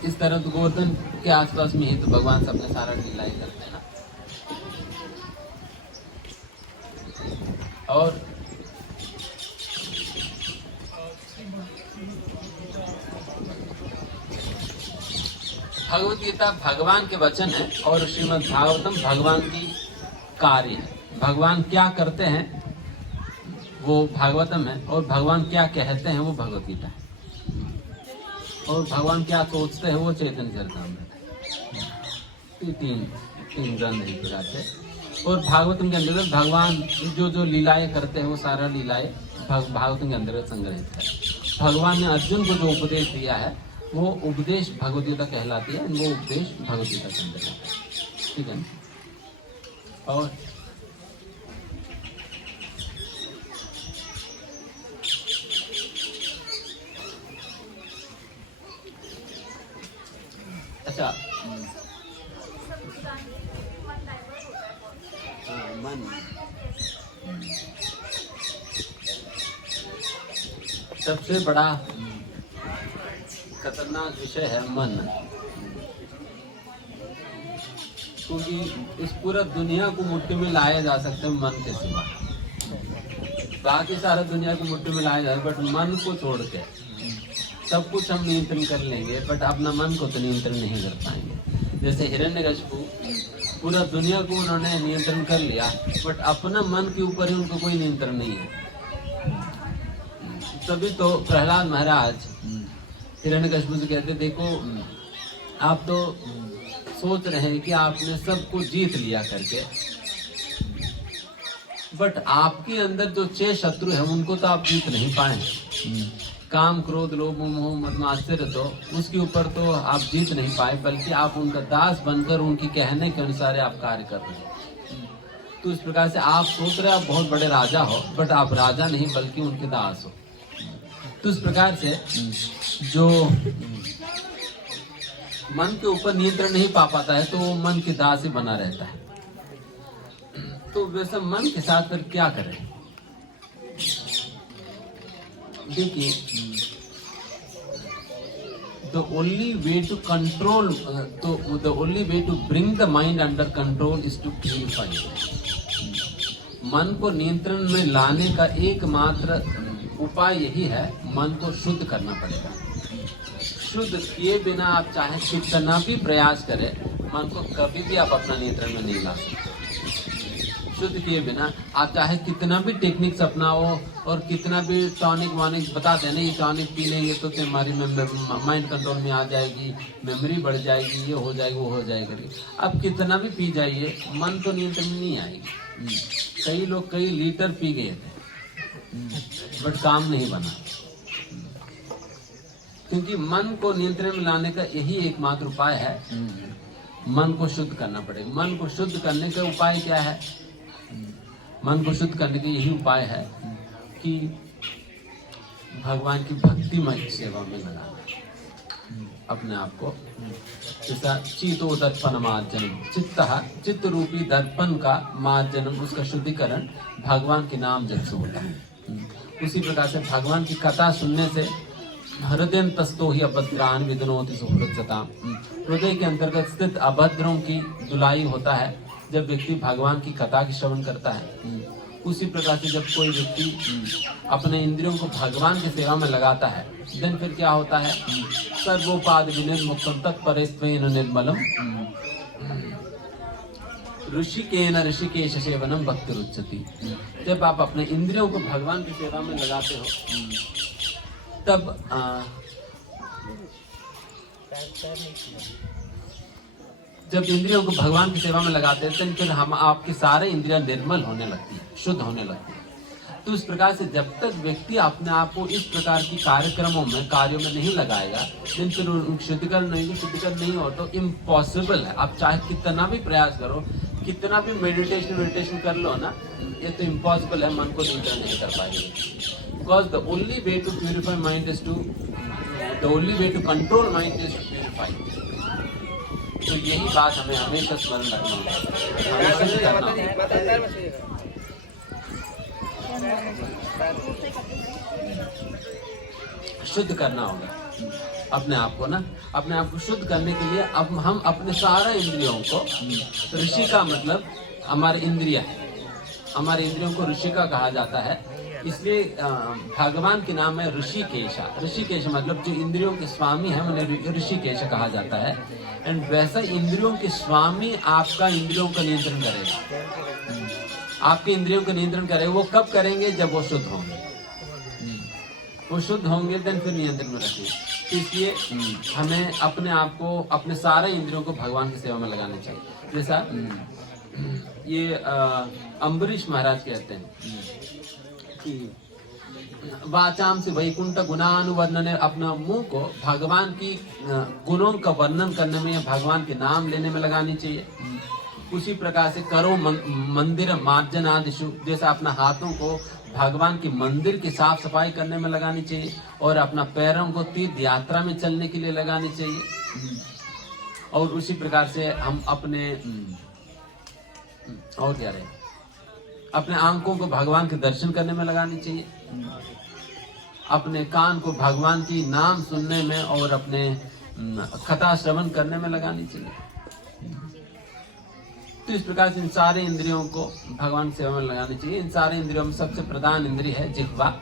इस तरह तो गोवर्धन के आसपास में ही तो भगवान सब अपने सारा लीलाएं करते हैं ना। और भगवत गीता भगवान के वचन है और श्रीमद् भागवतम भगवान की कार्य है। भगवान क्या करते हैं वो भागवतम है, और भगवान क्या कहते हैं वो भगवत गीता है, और भगवान क्या सोचते हैं वो चैतन्य चरितामृत है। तीन ग्रंथ ही बुलाते। और भागवतम के अंतर्गत भगवान जो जो लीलाएं करते हैं वो सारा लीलाएं भागवतम के अंतर्गत संग्रहित है। भगवान ने अर्जुन को जो उपदेश दिया है वो उपदेश भगवत गीता कहलाती है, वो उपदेश भगवत गीता के अंदर है। ठीक है। और अच्छा, मन सबसे बड़ा खतरनाक विषय है मन, क्योंकि इस पूरा दुनिया को मुट्ठी में लाया जा सकता है मन के सिवा। बाकी सारा दुनिया को मुट्ठी में लाया जाए, बट मन को छोड़ के सब कुछ हम नियंत्रण कर लेंगे, बट अपना मन को तो नियंत्रण नहीं कर पाएंगे। जैसे हिरण्यकशिपु पूरा दुनिया को उन्होंने नियंत्रण कर लिया, बट अपना मन के ऊपर ही उनको कोई नियंत्रण नहीं है। तभी तो प्रहलाद महाराज हिरण्यकशिपु से कहते, देखो आप तो सोच रहे हैं कि आपने सबको जीत लिया करके, बट आपके अंदर जो 6 शत्रु है उनको तो आप जीत नहीं पाए। काम, क्रोध, लोभ, मोह, मद, आश्चर्य, तो उसके ऊपर तो आप जीत नहीं पाए, बल्कि आप उनका दास बनकर उनकी कहने के अनुसार आप कार्य कर रहे हैं। तो इस प्रकार से आप सोच रहे आप बहुत बड़े राजा हो, बट आप राजा नहीं बल्कि उनके दास हो। तो इस प्रकार से जो मन के ऊपर नियंत्रण नहीं पा पाता है तो वो मन के दास ही बना रहता है। तो वैसे मन के साथ फिर क्या करें? देखिए, the only way to control, the only way to bring the mind under control is to purify it. मन को नियंत्रण में लाने का एकमात्र उपाय यही है, मन को शुद्ध करना पड़ेगा। शुद्ध किए बिना आप चाहे कितना भी प्रयास करें, मन को कभी भी आप अपना नियंत्रण में नहीं ला सकते। शुद्ध किए बिना आप चाहे कितना भी टेक्निक्स अपनाओ और कितना भी टॉनिक वानिक बताते हैं, नहीं टॉनिक पी लेंगे तो तुम्हारी माइंड कंट्रोल में आ जाएगी, मेमोरी बढ़ जाएगी, ये हो जाएगी, वो हो जाएगा। अब कितना भी पी जाइए, मन तो नियंत्रण में नहीं आएगी। कई लोग कई लीटर पी गए थे बट काम नहीं बना, क्योंकि मन को नियंत्रण में लाने का यही एकमात्र उपाय है, मन को शुद्ध करना पड़ेगा। मन को शुद्ध करने का उपाय क्या है? मन को शुद्ध करने के यही उपाय है कि भगवान की भक्तिमय सेवा में लगाना अपने आप को। जैसा चीतो दर्पण मार्जनम, चित्त रूपी दर्पण का मार्जनम, उसका शुद्धिकरण भगवान के नाम जप से होता है। उसी प्रकार से भगवान की कथा सुनने से हृदय तस्तो ही अभद्रान विदनोति सुहृदसताम, हृदय के अंतर्गत स्थित अभद्रों की धुलाई होता है जब व्यक्ति भगवान की कथा की श्रवण करता है। उसी प्रकार से जब कोई व्यक्ति अपने इंद्रियों को भगवान की सेवा में लगाता है, देन फिर क्या होता है, सर्वोपाद विनिर्मुक्तम तत्परेत्वेन निर्मलम ऋषिकेन ऋषिकेश सेवनम भक्ति रुच्यति। जब आप अपने इंद्रियों को भगवान की सेवा में लगाते हो तब जब इंद्रियों को भगवान की सेवा में लगाते हैं तो फिर हम आपके सारे इंद्रियां निर्मल होने लगती है, शुद्ध होने लगती है। तो इस प्रकार से जब तक व्यक्ति अपने आप को इस प्रकार की कार्यों में नहीं लगाएगा, फिर शुद्धिकरण नहीं हो तो इम्पॉसिबल है। आप चाहे कितना भी प्रयास करो, कितना भी मेडिटेशन कर लो ना, ये तो इम्पॉसिबल है, मन को नियंत्रण नहीं कर पाएंगे। Because the only way to purify mind is the only way to control mind is to purify. तो यही बात हमें हमेशा स्मरण रखना होगा, शुद्ध करना होगा अपने आप को ना। अपने आप को शुद्ध करने के लिए अब हम अपने सारे इंद्रियों को, ऋषि का मतलब हमारे इंद्रिय है, हमारे इंद्रियों को ऋषि का कहा जाता है। इसलिए भगवान के नाम है ऋषिकेश। ऋषिकेश मतलब जो इंद्रियों के स्वामी है उन्हें ऋषिकेश कहा जाता है। एंड वैसा इंद्रियों के स्वामी आपका इंद्रियों का नियंत्रण करेगा, आपके इंद्रियों का नियंत्रण करेगा। वो कब करेंगे? जब वो शुद्ध होंगे। वो शुद्ध होंगे देन फिर नियंत्रण में रखेंगे। इसलिए हमें अपने आप को, अपने सारे इंद्रियों को भगवान की सेवा में लगाना चाहिए। जैसा ये अम्बरीश महाराज कहते हैं कि वाचाम से वैकुंठ गुणानुवर्णन, अपना मुंह को भगवान की गुणों का वर्णन करने में या भगवान के नाम लेने में लगानी चाहिए। उसी प्रकार से करो मंदिर मार्जन आदिशु, जैसा अपना हाथों को भगवान की मंदिर की साफ सफाई करने में लगानी चाहिए और अपना पैरों को तीर्थ यात्रा में चलने के लिए लगानी चाहिए। और उसी प्रकार से हम अपने और क्या रहे, अपने आंखों को भगवान के दर्शन करने में लगानी चाहिए, अपने कान को भगवान की नाम सुनने में और अपने कथा श्रवण करने में लगानी चाहिए। तो इस प्रकार से इन सारे इंद्रियों को भगवान सेवा में लगानी चाहिए। इन सारे इंद्रियों में सबसे प्रधान इंद्रिय है जिह्वा,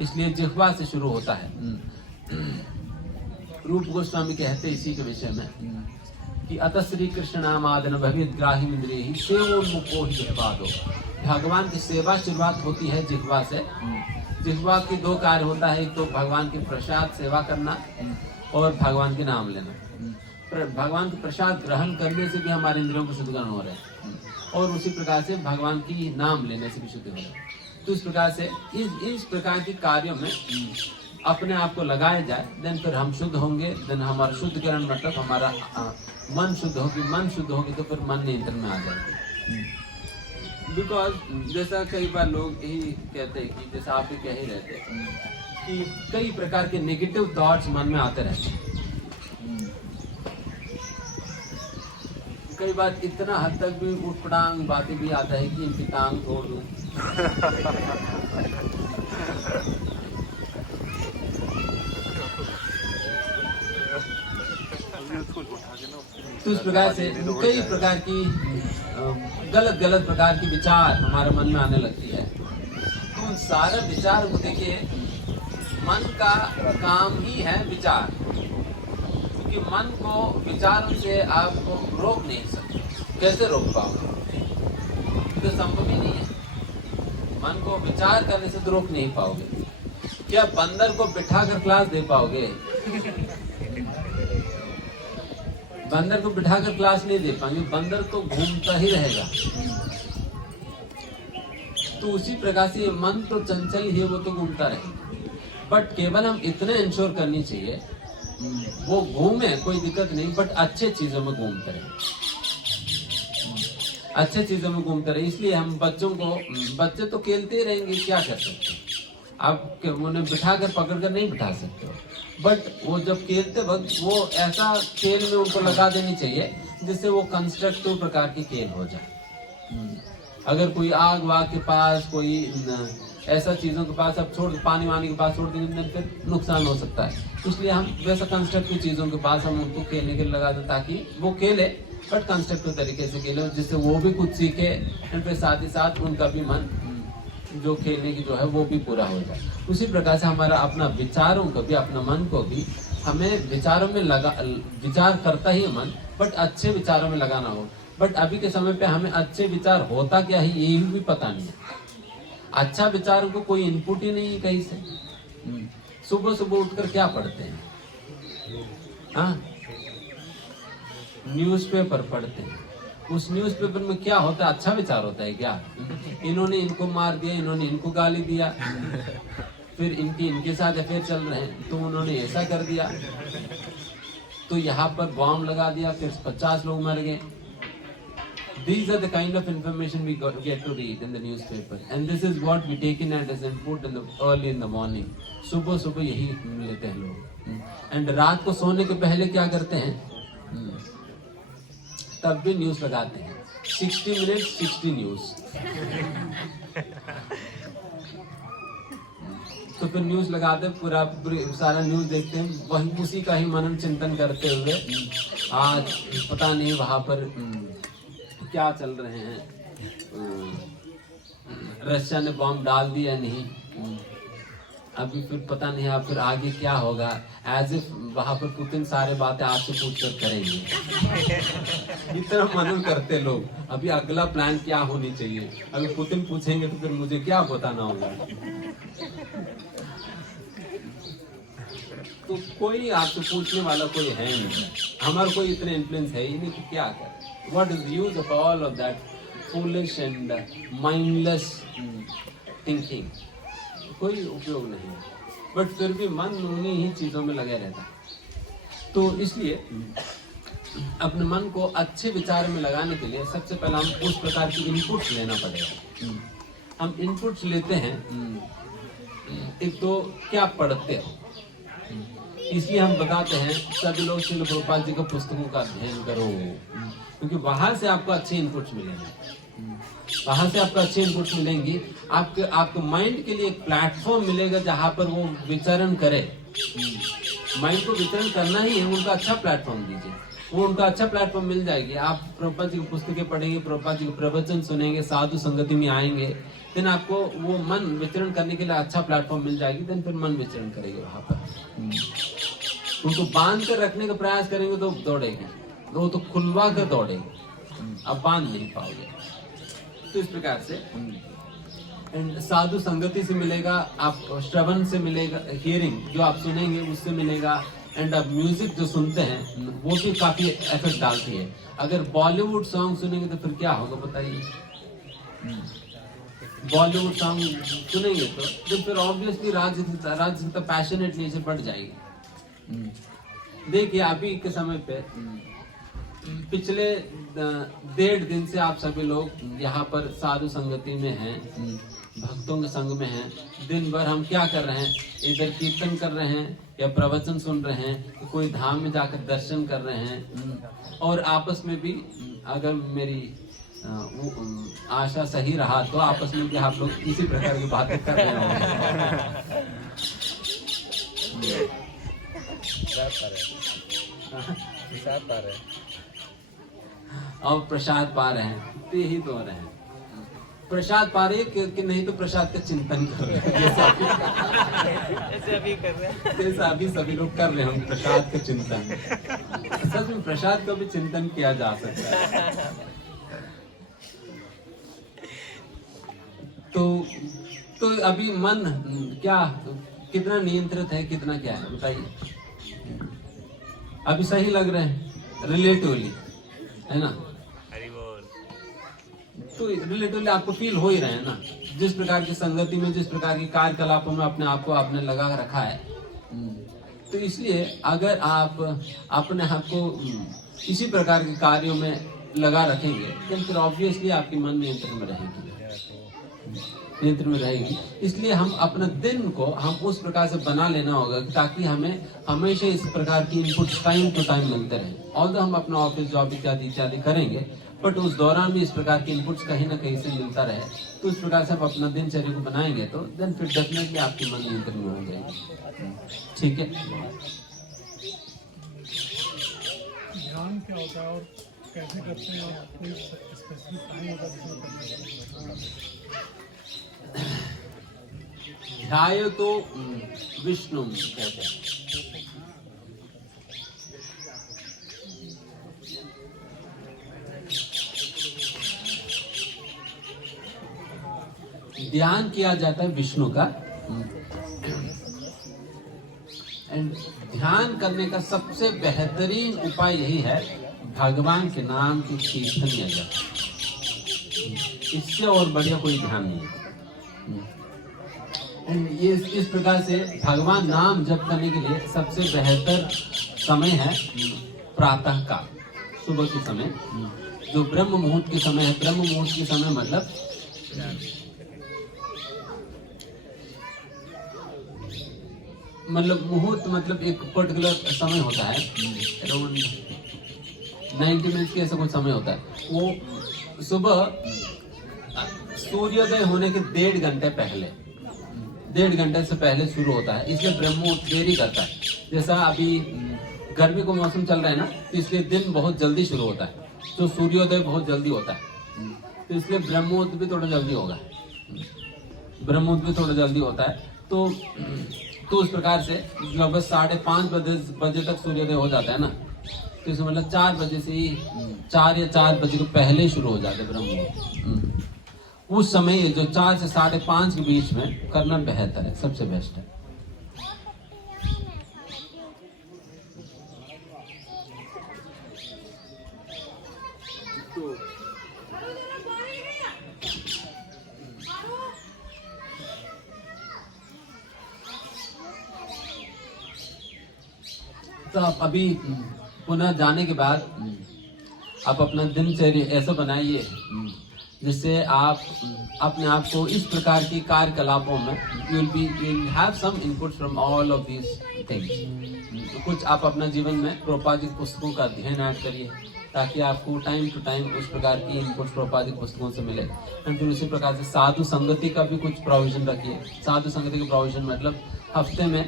इसलिए जिह्वा से शुरू होता है। रूप गोस्वामी कहते इसी के विषय में कि अतः श्री कृष्ण नामादन भवित ग्राही इंद्रिय ही सेवोन्मुखो ही जिह्वादो। भगवान की सेवा शुरुआत होती है जिह्वा से। जिह्वा के दो कार्य होता है, एक तो भगवान के प्रसाद सेवा करना और भगवान के नाम लेना। भगवान के प्रसाद ग्रहण करने से भी हमारे इंद्रियों को शुद्धिकरण हो रहे हैं और उसी प्रकार से भगवान की नाम लेने से भी शुद्धि हो रहे हैं। तो इस प्रकार से इस प्रकार के कार्यों में अपने आप को लगाया जाए, देन फिर हम शुद्ध होंगे। देन हमारा शुद्धिकरण मतलब हमारा मन शुद्ध होगी। मन शुद्ध होगी तो फिर मन नियंत्रण में आ जाएगा। बिकॉज जैसा कई बार लोग यही कहते हैं कि जैसा आप भी कह ही रहते हैं कि कई प्रकार के नेगेटिव थॉट्स मन में आते रहते हैं। कई बार इतना हद तक भी उठपटांग बातें भी आता है कि इनकी टांग तोड़ दूं। तो इस प्रकार से कई प्रकार की गलत प्रकार की विचार हमारे मन में आने लगती है। तो उन सारे विचार को देखिए, मन का काम ही है विचार, क्योंकि मन को विचारों से आपको रोक नहीं सकते। कैसे रोक पाओगे? तो संभव ही नहीं है। मन को विचार करने से तो रोक नहीं पाओगे। क्या बंदर को बिठा कर क्लास दे पाओगे? बंदर को बिठाकर क्लास नहीं दे पाएंगे, बंदर तो घूमता ही रहेगा। तो उसी प्रकार से मन तो चंचल ही है, वो तो घूमता रहेगा। बट केवल हम इतने इंश्योर करनी चाहिए, वो घूमे कोई दिक्कत नहीं, बट अच्छे चीजों में घूमते रहे। अच्छे चीजों में घूमते रहे। इसलिए हम बच्चे तो खेलते ही रहेंगे, क्या कर सकते हैं आप, उन्हें बिठा कर पकड़ कर नहीं बिठा सकते हो, बट वो जब खेलते वक्त वो ऐसा खेल में उनको लगा देनी चाहिए जिससे वो कंस्ट्रक्टिव प्रकार की खेल हो जाए। अगर कोई आग वाग के पास, कोई ऐसा चीजों के पास आप पानी वानी के पास छोड़ देंगे फिर नुकसान हो सकता है। इसलिए हम वैसा कंस्ट्रक्टिव चीजों के पास हम उनको खेलने के लिए लगा दें ताकि वो खेले बट कंस्ट्रक्टिव तरीके से खेले, जिससे वो भी कुछ सीखे और फिर साथ ही साथ उनका भी मन जो खेलने की जो है वो भी पूरा हो जाए। उसी प्रकार से हमारा अपना विचारों को भी, अपना मन को भी हमें विचारों में विचार करता ही है मन, बट अच्छे विचारों में लगाना हो। बट अभी के समय पे हमें अच्छे विचार होता क्या है यही भी पता नहीं है। अच्छा विचारों को कोई इनपुट ही नहीं है कहीं से। सुबह सुबह उठकर क्या पढ़ते हैं? हाँ, न्यूज़पेपर पढ़ते हैं। उस न्यूज़पेपर में क्या होता है? अच्छा विचार होता है क्या? इन्होंने इनको मार दिया, इन्होंने इनको गाली दिया, फिर इनके साथ अफेयर चल रहे हैं तो उन्होंने ऐसा कर दिया, तो यहाँ पर बॉम्ब लगा दिया, फिर 50 लोग मर गए। These are the kind of information we get to read in the newspaper, and this is what we take in as input early in the morning. सुबह सुबह यही लेते हैं लोग। एंड रात को सोने के पहले क्या करते हैं? तब भी न्यूज लगाते हैं, 60 मिनट 60 न्यूज। तो फिर न्यूज लगाते पूरा सारा न्यूज देखते हैं, वही उसी का ही मनन चिंतन करते हुए आज पता नहीं वहां पर क्या चल रहे हैं, रशिया ने बॉम्ब डाल दिया नहीं, अभी फिर पता नहीं अब फिर आगे क्या होगा, एज इफ वहां पर पुतिन सारे बातें आपसे पूछ कर करेंगे। इतना मनन करते लोग, अभी अगला प्लान क्या होनी चाहिए, अगर पुतिन पूछेंगे तो फिर मुझे क्या बताना होगा। तो कोई आपसे पूछने वाला कोई है नहीं, हमारा कोई इतने इन्फ्लुएंस है ही नहीं कि क्या करें। What is the use of all of that foolish and mindless thinking? कोई उपयोग नहीं, बट फिर भी मन उन्हीं ही चीजों में लगे रहता। तो इसलिए अपने मन को अच्छे विचार में लगाने के लिए सबसे पहले हम उस प्रकार की इनपुट्स लेना पड़ेगा। हम इनपुट्स लेते हैं, एक तो क्या पढ़ते हो, इसलिए हम बताते हैं सभी लोग श्रील प्रभुपाद जी के पुस्तकों का अध्ययन करो, क्योंकि वहां से आपको अच्छे इनपुट्स मिलेंगे, वहां से आपको अच्छे इनपुट्स मिलेंगे, आपके माइंड के लिए एक प्लेटफॉर्म मिलेगा जहां पर वो विचरण करे। माइंड को विचरण करना ही है, उनका अच्छा प्लेटफॉर्म दीजिए, वो उनका अच्छा प्लेटफॉर्म मिल जाएगी। आप प्रभुपाद जी की पुस्तकें पढ़ेंगे, प्रभुपाद जी के प्रवचन सुनेंगे, साधु संगति में आएंगे, देन आपको वो मन विचरण करने के लिए अच्छा प्लेटफॉर्म मिल जाएगी, देन फिर मन विचरण करेगी वहां पर। उनको बांध कर रखने का प्रयास करेंगे तो दौड़ेगी, वो तो खुलवा कर दौड़ेगी, अब बांध नहीं पाओगे। तो इस प्रकार से एंड साधु संगति से मिलेगा, आप श्रवण से मिलेगा, हियरिंग जो आप सुनेंगे उससे मिलेगा, एंड अब म्यूजिक जो सुनते हैं वो भी काफी इफेक्ट डालती है। अगर बॉलीवुड सॉन्ग सुनेंगे तो फिर क्या होगा बताइए? बॉलीवुड सॉन्ग सुनेंगे तो फिर ऑब्वियसली राजनीति पैशनेट नेचर बढ़ जाएगी। देखिए अभी के समय पे पिछले 1.5 दिन से आप सभी लोग यहाँ पर साधु संगति में हैं, भक्तों के संग में हैं। दिन भर हम क्या कर रहे हैं? इधर कीर्तन कर रहे हैं या प्रवचन सुन रहे हैं, कोई धाम में जाकर दर्शन कर रहे हैं, और आपस में भी अगर मेरी आशा सही रहा तो आपस में भी आप लोग इसी प्रकार की बातें कर रहे होंगे। और प्रसाद पा रहे हैं, तो यही तो हो रहे हैं, प्रसाद पा रहे कि नहीं तो प्रसाद का चिंतन कर रहे हैं, जैसे अभी सभी लोग कर रहे हैं प्रसाद का चिंतन। सच में प्रसाद का भी चिंतन किया जा सकता है। तो अभी मन क्या कितना नियंत्रित है, कितना क्या है बताइए? अभी सही लग रहे हैं रिलेटिवली, है ना? तो रिलेटिवली आपको फील हो ही रहे हैं ना, जिस प्रकार की संगति में, जिस प्रकार की कार्यकलापों में अपने आप को आपने लगा रखा है। तो इसलिए अगर आप अपने आप को इसी प्रकार के कार्यों में लगा रखेंगे तो फिर ऑब्वियसली आपकी मन नियंत्रण में रहेगी, नियंत्रण में रहेगी। इसलिए हम अपने दिन को हम उस प्रकार से बना लेना होगा ताकि हमें हमेशा इस प्रकार की इनपुट टाइम टू टाइम मिलते रहे। ऑल्दो हम अपना ऑफिस जॉब इत्यादि इत्यादि करेंगे, बट उस दौरान भी इस प्रकार की इनपुट्स कहीं ना कहीं से मिलता रहे, तो उस प्रकार से हम अपना दिनचर्या को बनाएंगे तो देन फिर डेफिनेटली आपकी मन नियंत्रण में हो जाएगी। ठीक है। ध्यान क्या होता है और कैसे करते हैं, और कोई स्पेसिफिक टाइम होता है जिसमें करते हैं? ध्याय तो विष्णु कहते हैं। ध्यान किया जाता है विष्णु का, एंड ध्यान करने का सबसे बेहतरीन उपाय यही है भगवान के नाम की कीर्तन किया जाता है। इससे और बढ़िया कोई ध्यान नहीं है। एंड ये इस प्रकार से भगवान नाम जप करने के लिए सबसे बेहतर समय है प्रातः काल, सुबह के समय, जो ब्रह्म मुहूर्त के समय है। ब्रह्म मुहूर्त के समय मतलब मुहूर्त मतलब एक पर्टिकुलर समय होता है, अराउंड 90 मिनट के ऐसा कुछ समय होता है। वो सुबह सूर्योदय होने के 1.5 घंटे पहले, 1.5 घंटे से पहले शुरू होता है, इसलिए ब्रह्ममुहूर्त देरी करता है। जैसा अभी गर्मी का मौसम चल रहा है ना, तो इसलिए दिन बहुत जल्दी शुरू होता है, तो सूर्योदय बहुत जल्दी होता है, तो इसलिए ब्रह्ममुहूर्त भी थोड़ा जल्दी होगा, ब्रह्ममुहूर्त भी थोड़ा जल्दी होता है। तो उस प्रकार से लगभग 5:30 बजे तक सूर्योदय हो जाता है ना, तो इसमें मतलब 4 बजे से ही 4 या 4 बजे के पहले शुरू हो जाते हैं ब्रह्ममुहूर्त। उस समय जो 4 से 5:30 के बीच में करना बेहतर है, सबसे बेस्ट है। तो आप अभी पुनः जाने के बाद आप अपना दिनचर्या ऐसा बनाइए जिससे आप अपने आप को इस प्रकार की कार्यकलापों में you will have some input from all of these things. कुछ आप अपना जीवन में प्रोपादिक पुस्तकों का अध्ययन ऐड करिए ताकि आपको टाइम टू टाइम उस प्रकार की इनपुट प्रोपादिक पुस्तकों से मिले। एंड फिर उसी प्रकार से साधु संगति का भी कुछ प्रोविजन रखिए। साधु संगति का प्रोविजन मतलब हफ्ते में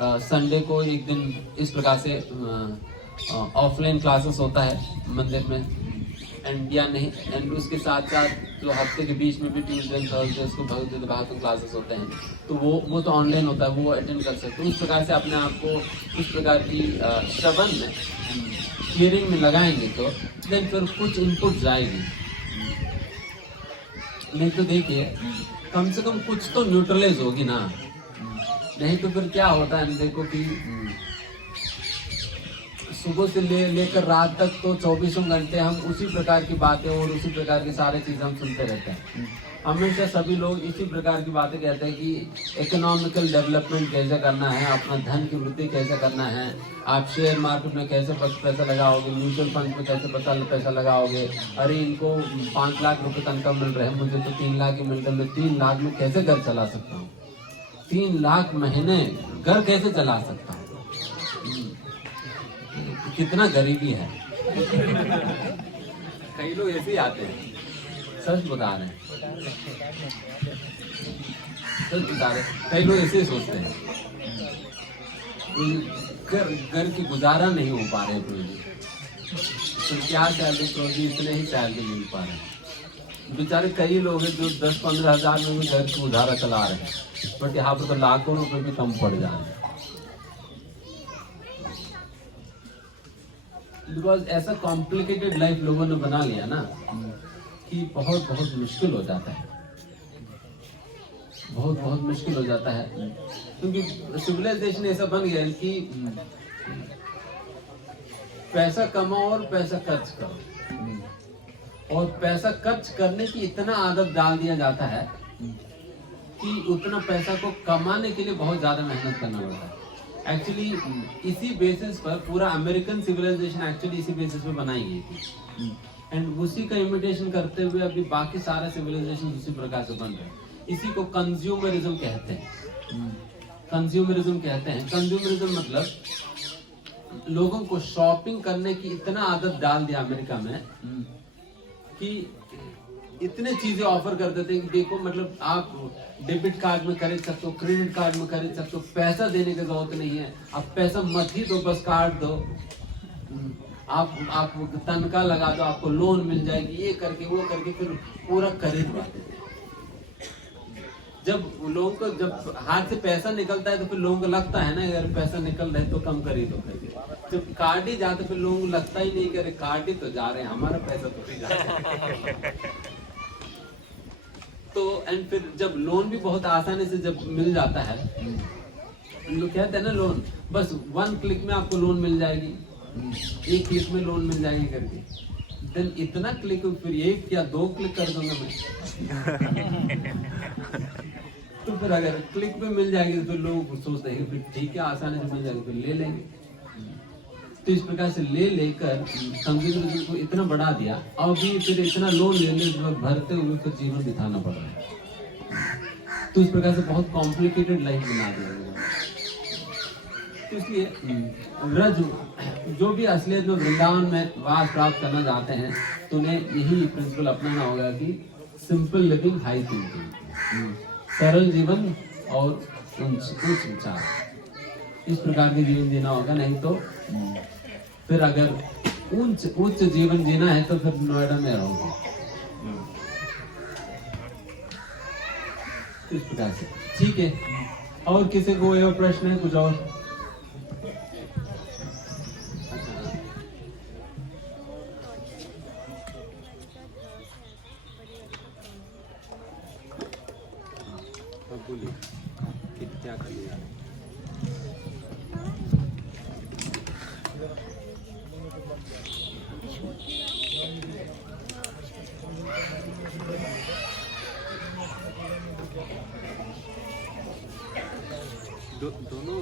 संडे को एक दिन इस प्रकार से ऑफलाइन क्लासेस होता है मंदिर में, एंड या नहीं, एंड उसके साथ साथ जो हफ्ते के बीच में भी ट्यूसडे एंड थर्सडे को भगवत भागवत क्लासेस होते हैं, तो वो तो ऑनलाइन होता है, वो अटेंड कर सकते हैं। उस प्रकार से अपने आप को इस प्रकार की श्रवण में, हियरिंग में लगाएंगे तो देन फिर कुछ इनपुट जाएगी। नहीं तो देखिए कम से कम कुछ तो न्यूट्रलाइज होगी ना, नहीं तो फिर क्या होता है देखो कि सुबह से लेकर रात तक तो 24 घंटे हम उसी प्रकार की बातें और उसी प्रकार की सारी चीजें हम सुनते रहते हैं। हमेशा सभी लोग इसी प्रकार की बातें कहते हैं कि इकोनॉमिकल डेवलपमेंट कैसे करना है, अपना धन की वृद्धि कैसे करना है, आप शेयर मार्केट में कैसे पैसा लगाओगे, म्यूचुअल फंड में कैसे पैसा लगाओगे। अरे इनको 5 लाख रुपए तनख्वाह मिल रहे हैं, मुझे तो 3 लाख ही मिल रहे हैं, मैं 3 लाख में कैसे घर चला सकता हूँ, 3 लाख महीने घर कैसे चला सकता हूँ, कितना गरीबी है। कई लोग ऐसे ही आते हैं, सच बता रहे हैं, सच बता रहे हैं, कई लोग ऐसे ही सोचते हैं घर की गुजारा नहीं हो पा रहे कोई भी, तो क्या सैलरी तो इतने ही सैलरी मिल पा रहे हैं। बेचारे कई लोग हैं जो 10-15 हजार में भी घर की गुजारा चला रहे हैं, बट यहाँ पर तो लाखों रुपए भी कम पड़ जा रहे हैं। बिकॉज ऐसा कॉम्प्लिकेटेड लाइफ लोगों ने बना लिया ना कि बहुत मुश्किल हो जाता है, बहुत मुश्किल हो जाता है, क्योंकि सिविलाइजेशन ऐसा बन गया है कि पैसा कमाओ और पैसा खर्च करो, और पैसा खर्च करने की इतना आदत डाल दिया जाता है कि उतना पैसा को कमाने के लिए बहुत ज्यादा मेहनत करना पड़ता है। एक्चुअली इसी बेसिस पर पूरा अमेरिकन सिविलाइजेशन एक्चुअली इसी बेसिस पर बनाई गई थी एंड उसी का इमिटेशन करते हुए अभी बाकी सारे सिविलाइजेशन उसी प्रकार से बन रहे हैं। इसी को कंज्यूमरिज्म कहते हैं। कंज्यूमरिज्म कहते हैं। कंज्यूमरिज्म मतलब लोगों को शॉपिंग करने की इतना आदत डाल दिया अमेरिका में कि इतने चीजें ऑफर कर देते हैं कि देखो, मतलब आप डेबिट कार्ड में खरीद सकते हो, क्रेडिट कार्ड में खरीद सकते हो, पैसा देने की जरूरत नहीं है, आप पैसा मत ही दो, बस कार्ड दो, आप तनख्वाह लगा दो, आपको लोन मिल जाएगी, ये करके वो करके फिर पूरा खरीदवा देते। जब लोगों को जब हाथ से पैसा निकलता है तो फिर लोगों को लगता है ना, अगर पैसा निकल रहा है तो कम खरीदो करके। जब कार्ड ही जाते फिर लोगों को लगता ही नहीं कि अरे कार्ड ही तो जा रहे हैं, हमारा पैसा तो नहीं जा रहा है। तो एंड फिर जब लोन भी बहुत आसानी से जब मिल जाता है, लोग कहते हैं ना लोन बस 1 क्लिक में आपको लोन मिल जाएगी, 1 क्लिक में लोन मिल जाएगी करके, देन इतना क्लिक फिर 1 या 2 क्लिक कर दूंगा मैं। तो फिर अगर क्लिक पे मिल जाएगी तो लोग सोचते हैं फिर ठीक है, आसानी से मिल जाएगी, फिर ले लेंगे। तो इस प्रकार से ले लेकर कंज्यूमरिज्म को इतना बढ़ा दिया, और भी फिर इतना लोन लेने भरते हुए फिर जीवन बिताना पड़ रहा है। तो इस प्रकार से बहुत कॉम्प्लिकेटेड लाइफ बना दिया। तो इसलिए व्रज जो भी असलियत में वृंदावन में वास प्राप्त करना चाहते हैं तो उन्हें यही प्रिंसिपल अपनाना होगा कि सिंपल लिविंग, हाई थिंकिंग, सरल जीवन और उच्च विचार, इस प्रकार के जीवन जीना होगा। नहीं तो फिर अगर उच्च जीवन जीना है तो फिर नोएडा में रहोगे। इस प्रकार से ठीक है। और किसी को यह प्रश्न है कुछ और? बोलिए क्या करिए आप? दोनों